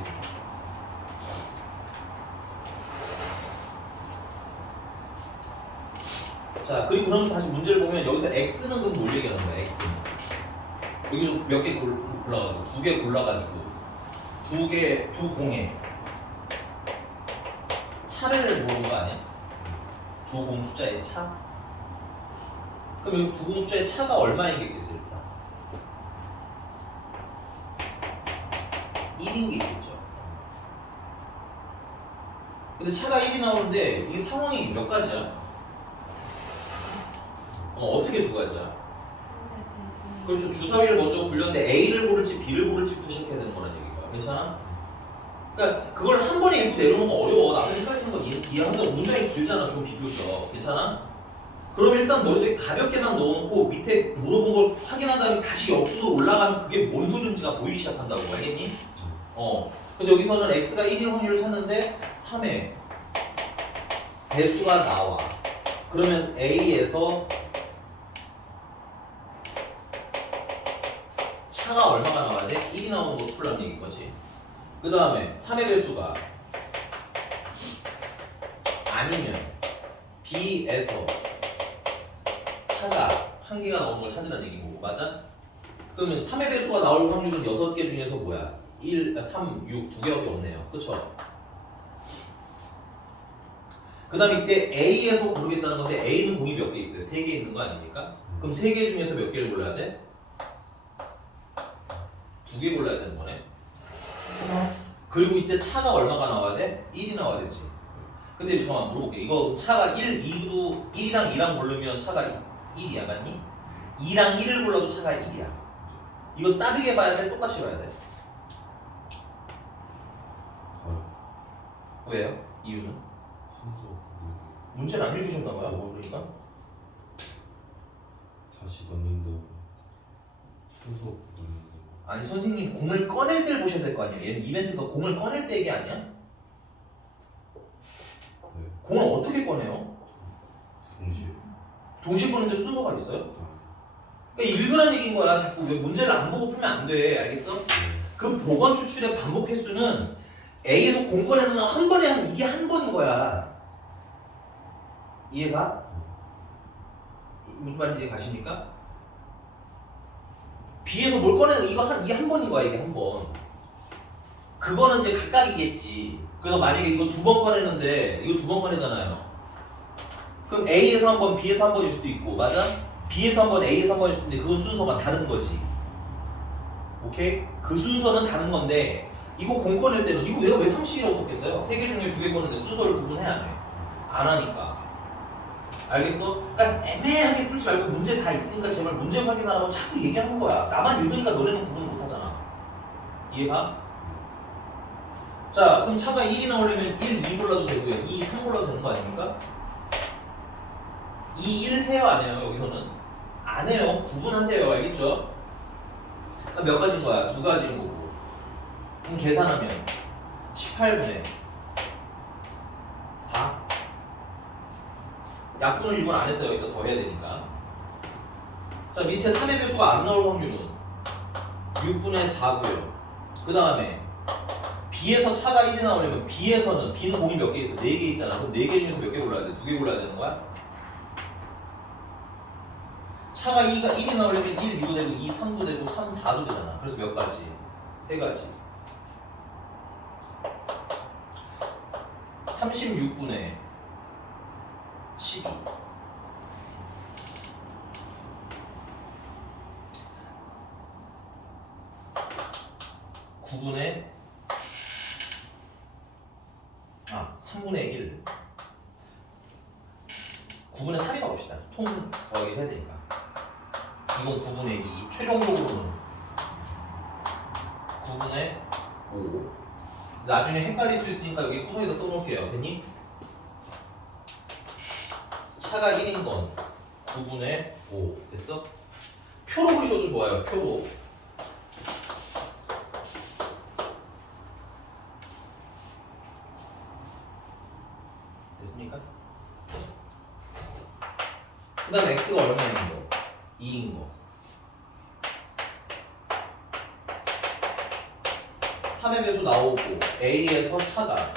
자, 그리고 그러면서 다시 문제를 보면 여기서 x는 그럼 뭘 얘기하는 거야? x는 여기 몇 개 골라가지고 두 개 골라가지고 두 공에 차를 모르는 거 아니야? 두 공 숫자의 차? 그럼 여기 두 공 숫자의 차가 얼마이겠어요? 일단 1인 게 있겠죠. 근데 차가 1이 나오는데 이게 상황이 몇 가지야? 어떻게 두 가지야? 그렇죠. 주사위를 먼저 굴렸는데 A를 고를지 B를 고를지부터 시작해야 되는 거란 얘기가. 괜찮아? 그러니까 그걸 한 번에 읽고 내려오는 거 어려워. 나도 헷갈리는 거 이해한다. 문장이 길잖아. 좀 비교적. 괜찮아? 그럼 일단 머릿속에 가볍게만 넣어놓고 밑에 물어본 걸 확인한 다음에 다시 역수로 올라가면 그게 뭔 소리인지가 보이기 시작한다고. 알겠니? 그래서 여기서는 X가 1일 확률을 찾는데 3의 배수가 나와. 그러면 A에서 차가 얼마가 나와야 돼? 1이 나오는 거 풀라는 얘기인 거지. 그 다음에 3의 배수가 아니면 B에서 차가 한 개가 나오는 걸 찾으라는 얘기인 거고, 맞아? 그러면 3의 배수가 나올 확률은 6개 중에서 뭐야? 1, 3, 6 두 개밖에 없네요. 그쵸? 그 다음에 이때 A에서 고르겠다는 건데 A는 공이 몇 개 있어요? 3개 있는 거 아닙니까? 그럼 3개 중에서 몇 개를 골라야 돼? 2개 골라야 되는 거네. 그리고 이때 차가 얼마가 나와야 돼? 1이 나와야 되지. 근데 잠깐만 물어볼게. 이거 차가 1이랑 2랑 고르면 차가 1이야, 맞니? 2랑 1을 골라도 차가 1이야. 이거 따르게 봐야 돼? 똑같이 봐야 돼? 왜요? 이유는? 순서 구분이 문제를 안 읽으셨나 봐요. 그러니까 다시 넣는다고 순서 구분이 아니 선생님 공을 꺼낼 때를 보셔야 될 거 아니에요. 얘는 이벤트가 공을 꺼낼 때 얘기 아니야? 네. 공을 어떻게 꺼내요? 동시에 꺼내는데 순서가 있어요? 그러니까 읽으란 얘기인 거야. 자꾸 왜 문제를 안 보고 풀면 안 돼. 알겠어? 그 보건 추출의 반복 횟수는 A에서 공 꺼내는 건 한 번에 하면 이게 한 번인 거야. 이해가? 무슨 말인지 가십니까? B에서 뭘 꺼내는 이게 한 번인 거야. 이게 한 번. 그거는 이제 각각이겠지. 그래서 만약에 이거 2번 꺼내는데 이거 2번 꺼내잖아요. 그럼 A에서 한 번, B에서 한 번일 수도 있고, 맞아? B에서 한 번, A에서 한 번일 수도 있는데 그건 순서가 다른 거지. 오케이? 그 순서는 다른 건데 이거 공 꺼낼 때는 이거 내가 왜 30이라고 썼겠어요? 3개 중에 2개 꺼내는데 순서를 구분해 안 해? 안 하니까. 알겠어? 그러니까 애매하게 풀지 말고 문제 다 있으니까 제발 문제 확인하라고 자꾸 얘기하는 거야. 나만 읽으니까 너네는 구분을 못 하잖아. 이해가? 자, 그럼 차가 1이 나오려면 1, 2 골라도 되고요. 2, 3 골라도 되는 거 아닙니까? 2, 1 해요, 안 해요? 여기서는? 안 해요. 구분하세요. 알겠죠? 그럼 몇 가지인 거야? 2가지인 거고. 그럼 계산하면 18분의 4. 약분을 이건 안 했어요. 이따 더 해야 되니까. 자, 밑에 3의 배수가 안 나올 확률은 6분의 4고요. 그 다음에 B에서 차가 1이 나오려면 B에서는 B는 공이 몇 개 있어? 4개 있잖아. 그럼 4개 중에서 몇 개 골라야 돼? 2개 골라야 되는 거야? 차가 1이 나오려면 1, 2도 되고 2, 3도 되고 3, 4도 되잖아. 그래서 몇 가지? 3가지. 36분의 12. (9분의) 3분의 1. 9분의 3이라고 봅시다. 통 더하기 해야 되니까. 이건 9분의 2. 최종적으로는 9분의 5. 나중에 헷갈릴 수 있으니까 여기 구석에다 써놓을게요. 됐니? 차가 1인 건 9분의 5. 됐어? 표로 그리셔도 좋아요. 표로. 됐습니까? 그 다음 x가 얼마인 거? 2인 거. 3의 배수 나오고 A에서 차가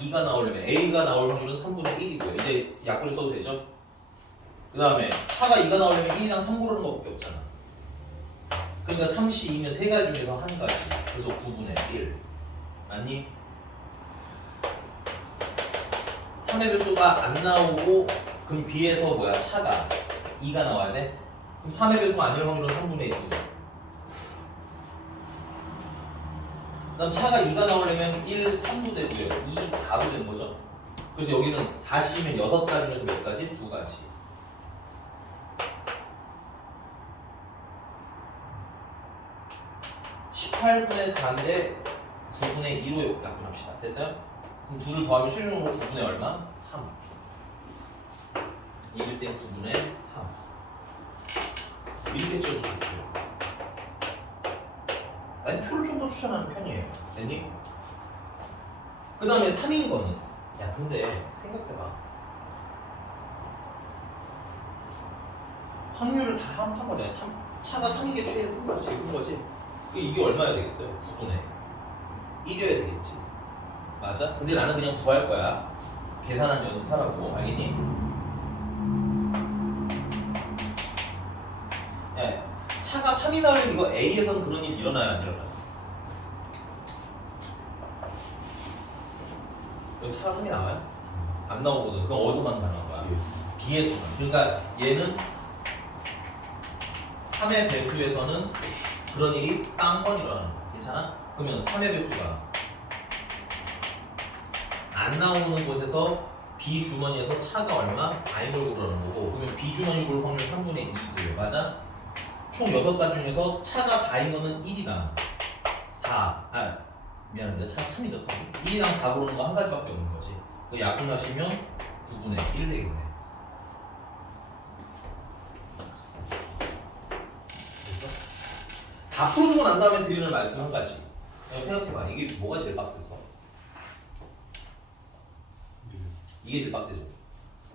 2가 나오려면 A가 나올 확률은 3분의 1이고요. 이제 약분을 써도 되죠? 그 다음에 차가 2가 나오려면 1이랑 3 고르는 것밖에 없잖아. 그러니까 3시 2면 세 가지 중에서 한 가지. 그래서 9분의 1. 맞니? 3의 배수가 안 나오고 그럼 B에서 뭐야? 차가 2가 나와야 돼? 그럼 3의 배수가 아닐 확률은 3분의 2. 그 다음 차가 2가 나오려면 1, 3도 되고요. 2, 4도 되는 거죠. 그래서 여기는 4시면 6가지 중에서 몇 가지? 2가지. 18분의 4인데 9분의 2로 약분합시다. 됐어요? 그럼 둘을 더하면 최종적으로 9분의 얼마? 3. 2일 땐 9분의 3. 이렇게 써도 좋고요. 난 표를 좀 더 추천하는 편이에요. 됐니? 그 다음에 3인 거는 야 근데 생각해봐. 확률을 다 합한 거잖아. 차가 3인 게 제일 큰 거지. 제일 큰 거지. 이게 얼마야 되겠어요? 9분의 1이어야 되겠지. 맞아? 근데 나는 그냥 구할 거야. 계산한 연습하라고. 알겠니? 야, 차가 3이 나오려면 이거 A에서는 그런 일이 일어나야 안 일어나? 여기서 차가 3이 나와요? 안 나오거든. 그럼 어디서만 나오는 거야? B에서만. 그러니까 얘는 3의 배수에서는 그런 일이 딱 한 번 일어나는 거야. 괜찮아? 그러면 3의 배수가 안 나오는 곳에서 B 주머니에서 차가 얼마? 4인 걸 고르는 거고, 그러면 B 주머니 고를 확률 3분의 2고요. 맞아? 총 6가지 중에서 차가 4인 거는 1이랑 4. 미안합니다. 차가 3이죠, 3. 1이랑 4 고르는 거 한 가지밖에 없는 거지. 그 약분하시면 9분의 1 되겠네. 됐어? 다 풀어주고 난 다음에 드리는 말씀 한 가지. 그냥 생각해봐. 이게 뭐가 제일 빡셌어? 이게 제일 빡세죠.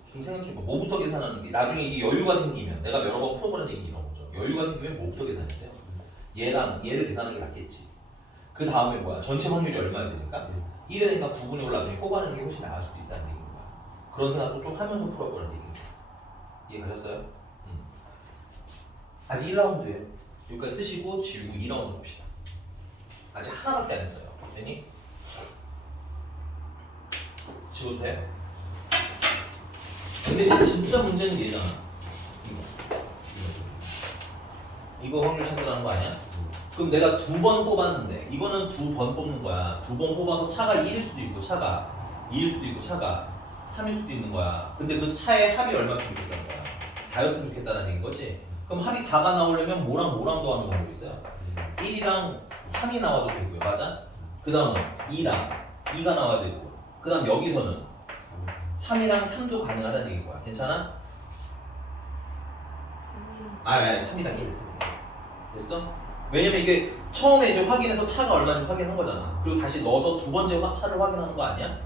그럼 생각해봐. 뭐부터 계산하는 게 나중에 이게 여유가 생기면 내가 여러 번 풀어보는 얘기 이런 거죠. 여유가 생기면 뭐부터 계산해야 돼요? 얘랑 얘를 계산하는 게 낫겠지. 그 다음에 뭐야? 전체 확률이 얼마야 되니까? 1이 되니까 9분의 1을 나중에 뽑아내는 게 훨씬 나을 수도 있다는 얘기인 거야. 그런 생각도 좀 하면서 풀어보는 얘기인 거야. 이해가셨어요? 아직 1라운드예요. 여기까지 쓰시고 지우고 2라운드 봅시다. 아직 하나밖에 안 했어요. 됐니? 지워도 돼? 근데 진짜 문제는 얘잖아. 이거 확률 찾으라는 거 아니야? 그럼 내가 2번 뽑았는데 이거는 2번 뽑는 거야. 2번 뽑아서 차가 1일 수도 있고 차가 2일 수도 있고 차가 3일 수도 있는 거야. 근데 그 차의 합이 얼마였으면 좋겠다는 거야? 4였으면 좋겠다는 얘기인 거지? 그럼 합이 4가 나오려면 뭐랑 뭐랑 더하는 방법이 있어요? 1이랑 3이 나와도 되고요. 맞아? 그 다음은 2랑 2가 나와야 되고, 그 다음 여기서는 3이랑 3도 가능하다는 얘기인 거야. 괜찮아? 3이랑 1. 됐어? 왜냐면 이게 처음에 이제 확인해서 차가 얼마인지 확인한 거잖아. 그리고 다시 넣어서 두 번째 차를 확인하는 거 아니야?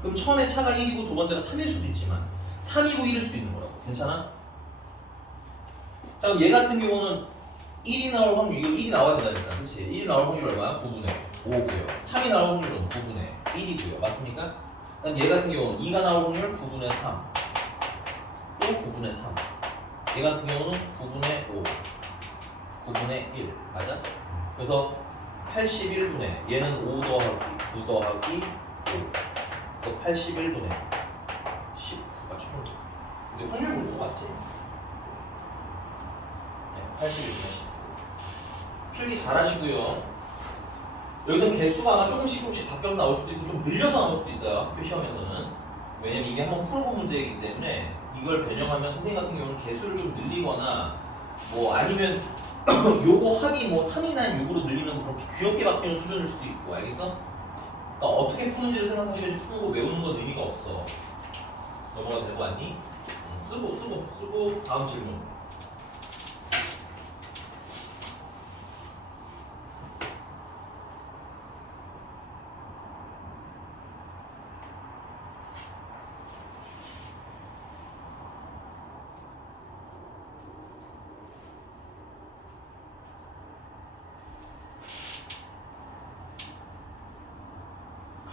그럼 처음에 차가 1이고 두 번째가 3일 수도 있지만 3이고 1일 수도 있는 거라고. 괜찮아? 자, 그럼 얘 같은 경우는 1이 나올 확률, 이거 1이 나와야 된다니까. 그치? 1이 나올 확률 얼마야? 9분의 5고요. 3이 나올 확률은 9분의 1이고요. 맞습니까? 그럼 얘 같은 경우는 2가 나올 확률 9분의 3. 또 9분의 3. 얘 같은 경우는 9분의 5. 9분의 1. 맞아? 그래서 81분의 얘는 5 더하기 9 더하기 5. 그래서 81분의 19가 최종. 근데 확률 보는 거 맞지? 81분의 19. 필기 잘 하시고요. 여기서 개수가 아마 조금씩 바뀌어서 나올 수도 있고 좀 늘려서 나올 수도 있어요. 학교 시험에서는. 왜냐면 이게 한번 풀어본 문제이기 때문에 이걸 변형하면 선생님 같은 경우는 개수를 좀 늘리거나 뭐 아니면 요거 합이 뭐 3이나 6으로 늘리면 그렇게 귀엽게 바뀌는 수준일 수도 있고. 알겠어? 그러니까 어떻게 푸는지를 생각하셔야지 푸는 거 외우는 건 의미가 없어. 넘어가도 되고 왔니? 쓰고 다음 질문.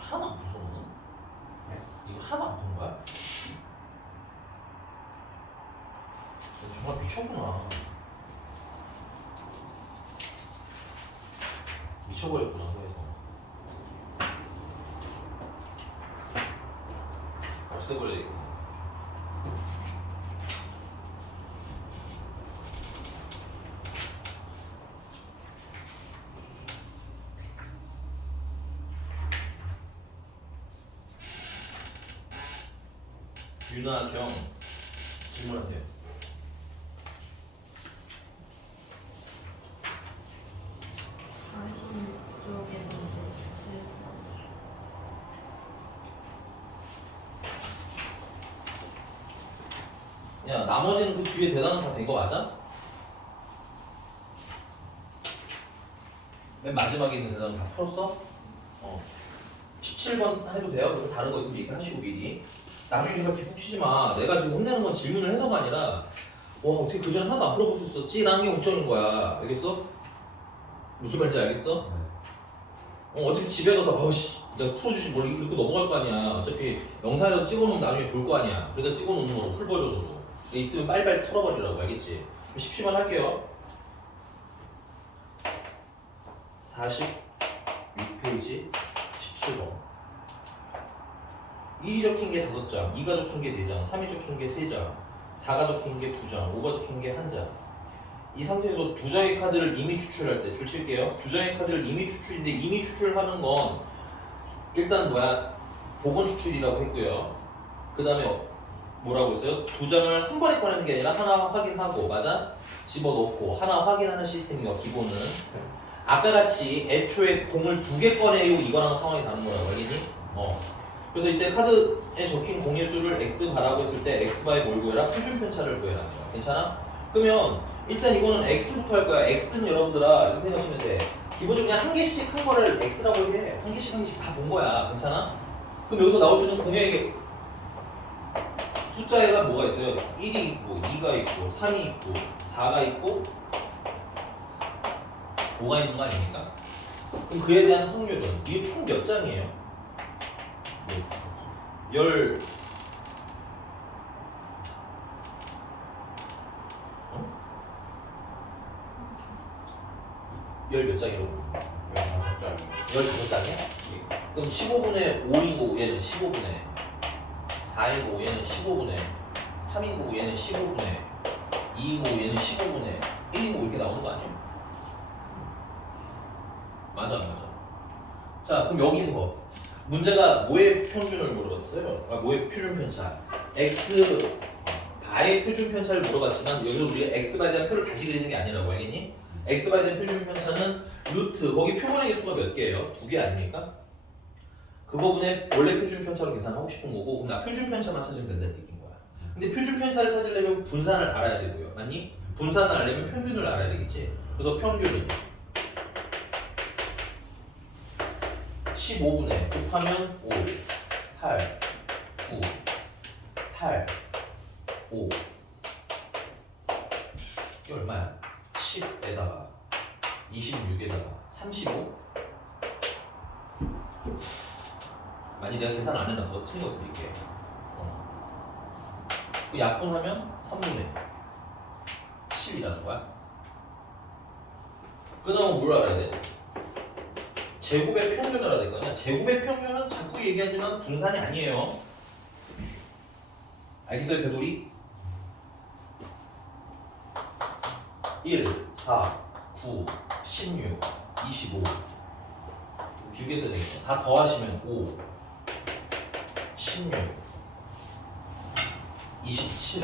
하나 무서워. 이거 하나 아픈 거야? 미쳤구나. 미쳐버렸구나 그래서 없애버려야겠다. 윤하경 질문하세요. 사신 쪽에는 이제 야 나머지는 그 뒤에 대단한 다 된 거 맞아? 맨 마지막에 있는 대단은 다 풀었어? 17번 해도 돼요? 그리고 다른 거 있으면 얘기하시고 미리. 나중에 제가 뒷북 치지 마. 내가 지금 혼내는 건 질문을 해서가 아니라 와 어떻게 그 전에 하나도 안 풀어볼 수 있었지? 라는 게 걱정인 거야. 알겠어? 무슨 말인지 알겠어? 어차피 집에 가서 어씨 내가 풀어주지 뭘 이렇게 넘어갈 거 아니야. 어차피 영상이라도 찍어놓으면 나중에 볼 거 아니야. 그러니까 찍어놓는 거로 풀 버전으로 있으면 빨리빨리 털어버리라고. 알겠지? 17번 할게요. 46페이지 17번 1이 적힌 게 5장, 2가 적힌 게 4장, 3이 적힌 게 3장, 4가 적힌 게 2장, 5가 적힌 게 1장. 이 상태에서 2장의 카드를 이미 추출할 때, 줄 칠게요. 2장의 카드를 이미 추출인데 이미 추출하는 건 일단 뭐야? 복원 추출이라고 했고요. 그 다음에 뭐라고 했어요? 2장을 한 번에 꺼내는 게 아니라 하나 확인하고, 맞아? 집어넣고 하나 확인하는 시스템이요. 기본은 아까 같이 애초에 공을 2개 꺼내요. 이거랑 상황이 다른 거라고. 알겠니? 그래서 이때 카드에 적힌 공의 수를 x 바라고 했을 때 x바에 뭘 구해라? 표준 편차를 구해라. 괜찮아? 그러면 일단 이거는 x부터 할 거야. x는 여러분들아 이렇게 생각하시면 돼. 기본적으로 그냥 한 개씩 한 거를 x라고 해. 한 개씩 다 본 거야. 괜찮아? 그럼 여기서 나올 수 있는 공의 숫자가 뭐가 있어요? 1이 있고 2가 있고 3이 있고 4가 있고 5가 있는 거 아닙니까? 그럼 그에 대한 확률은 이게 총 몇 장이에요? 열 몇 장이라고? 15장이야? 그럼 15분의 5인고 얘는 15분의 4인고 얘는 15분의 3인고 얘는 15분의 2인고 얘는 15분의 1인고 이렇게 나오는 거 아니에요? 맞아. 자 그럼 여기서 문제가 뭐의 평균을 물어봤어요? 뭐의 표준 편차? x 바의 표준 편차를 물어봤지만 여기서 우리가 x 바에 대한 표를 다시 그리는 게 아니라고. 알겠니? x 바에 대한 표준 편차는 루트 거기 표본의 개수가 몇 개예요? 2개 아닙니까? 그거분의 원래 표준 편차로 계산하고 싶은 거고, 그럼 나 표준 편차만 찾으면 된다는 얘기인 거야. 근데 표준 편차를 찾으려면 분산을 알아야 되고요. 맞니? 분산을 알려면 평균을 알아야 되겠지. 그래서 평균은 15분의 곱하면 5, 8, 9, 8, 5 이게 얼마야? 10에다가 26에다가 35 만약 내가 계산 안 해놔서 틀린 거 드릴게. 그 약분하면 3분의 10이라는 거야. 그 다음은 뭘 알아야 돼? 제곱의 평균을 알아야 될 거 아니야? 제곱의 평균은 자꾸 얘기하지만 분산이 아니에요. 알겠어요, 배돌이? 1, 4, 9, 16, 25 길게 써야 되겠다. 다 더하시면 5, 16, 27,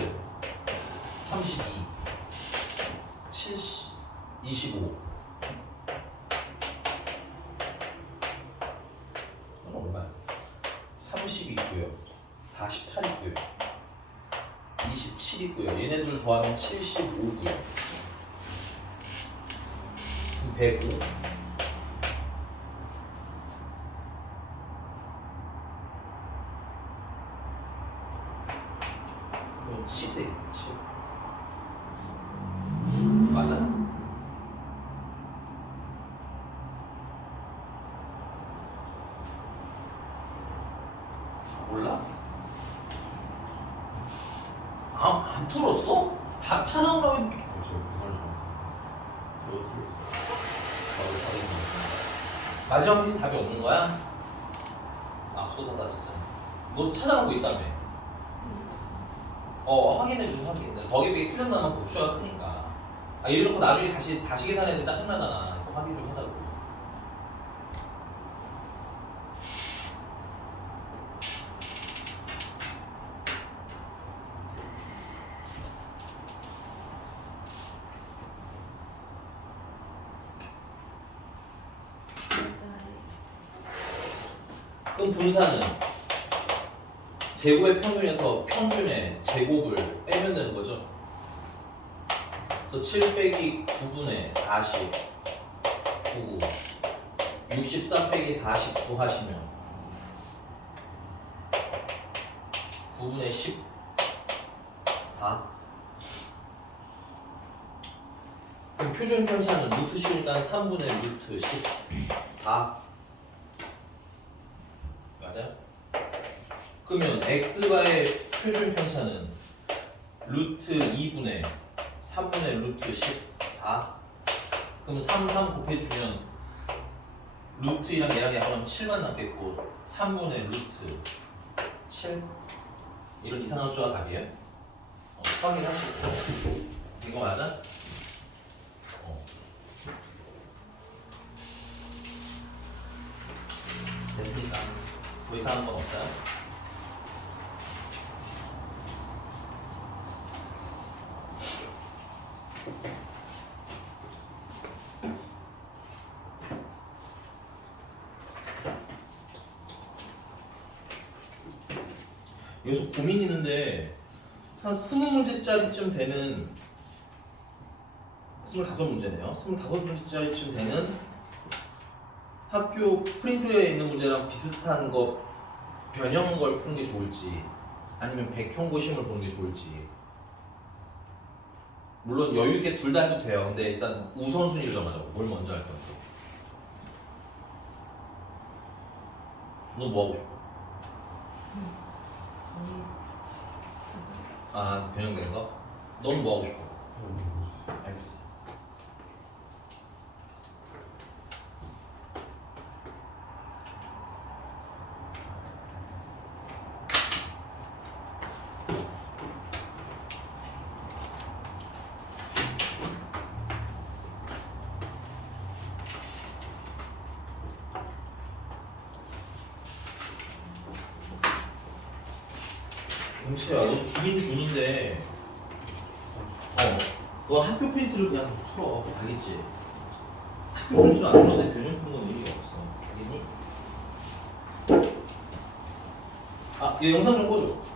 32, 70, 25 이건 얼마야? 30 있고요, 48 있고요, 27 있고요. 얘네들 더하면 75고요. 105 이건 7 되겠네. 7 맞아? 몰라? 안 풀었어? 답 찾아오라고 했- 제가 계산을 잘못했는데 저도 틀렸어요. 바로 다른 마지막 페이지 답이 없는 거야? 앞서서다 진짜. 너 찾아가고 있다며. 확인해 좀 확인. 거기 비해 틀렸나면 복수가 크니까. 이러놓고 나중에 다시 계산해야 돼 짜증나잖아. 또 확인 좀 하자고. 그럼 분사는 제곱의 평균에서 평균의 제곱을 빼면 되는 거죠. 그래서 7 빼기 9분의 40, 9, 63 빼기 49 하시면 9분의 14. 그럼 표준 편차는 루트 10이니까 3분의 루트 14. 맞아요? 그러면 x가의 표준 편차는 루트 2분의 3분의 루트 14. 그럼 3, 3 곱해주면 루트랑 얘랑 약하면 7만 남겠고 3분의 루트 7. 이런 이상한 수가 답이에요? 확인하시고. 이거 맞아? 됐습니까? 더 이상한 건 없어요? 여기서 고민이 있는데 한 20문제짜리쯤 되는 25문제네요. 25문제짜리쯤 되는 학교 프린트에 있는 문제랑 비슷한 거 변형 걸 푸는 게 좋을지 아니면 백형고심을 보는 게 좋을지. 물론 여유 있게 둘 다 해도 돼요. 근데 일단 우선순위를 정하자고. 뭘 먼저 할 건지. 너 뭐 하고 싶어? 변형된 거? 넌 뭐 하고 싶어? 거. 알겠어. 영채야, 너 주긴 주는데 너 학교 프린트를 그냥 계속 풀어. 알겠지? 학교 프린트를 안 풀어도 돼. 변형 푸는 건 의미가 없어. 알겠니? 얘 영상 좀 꺼줘.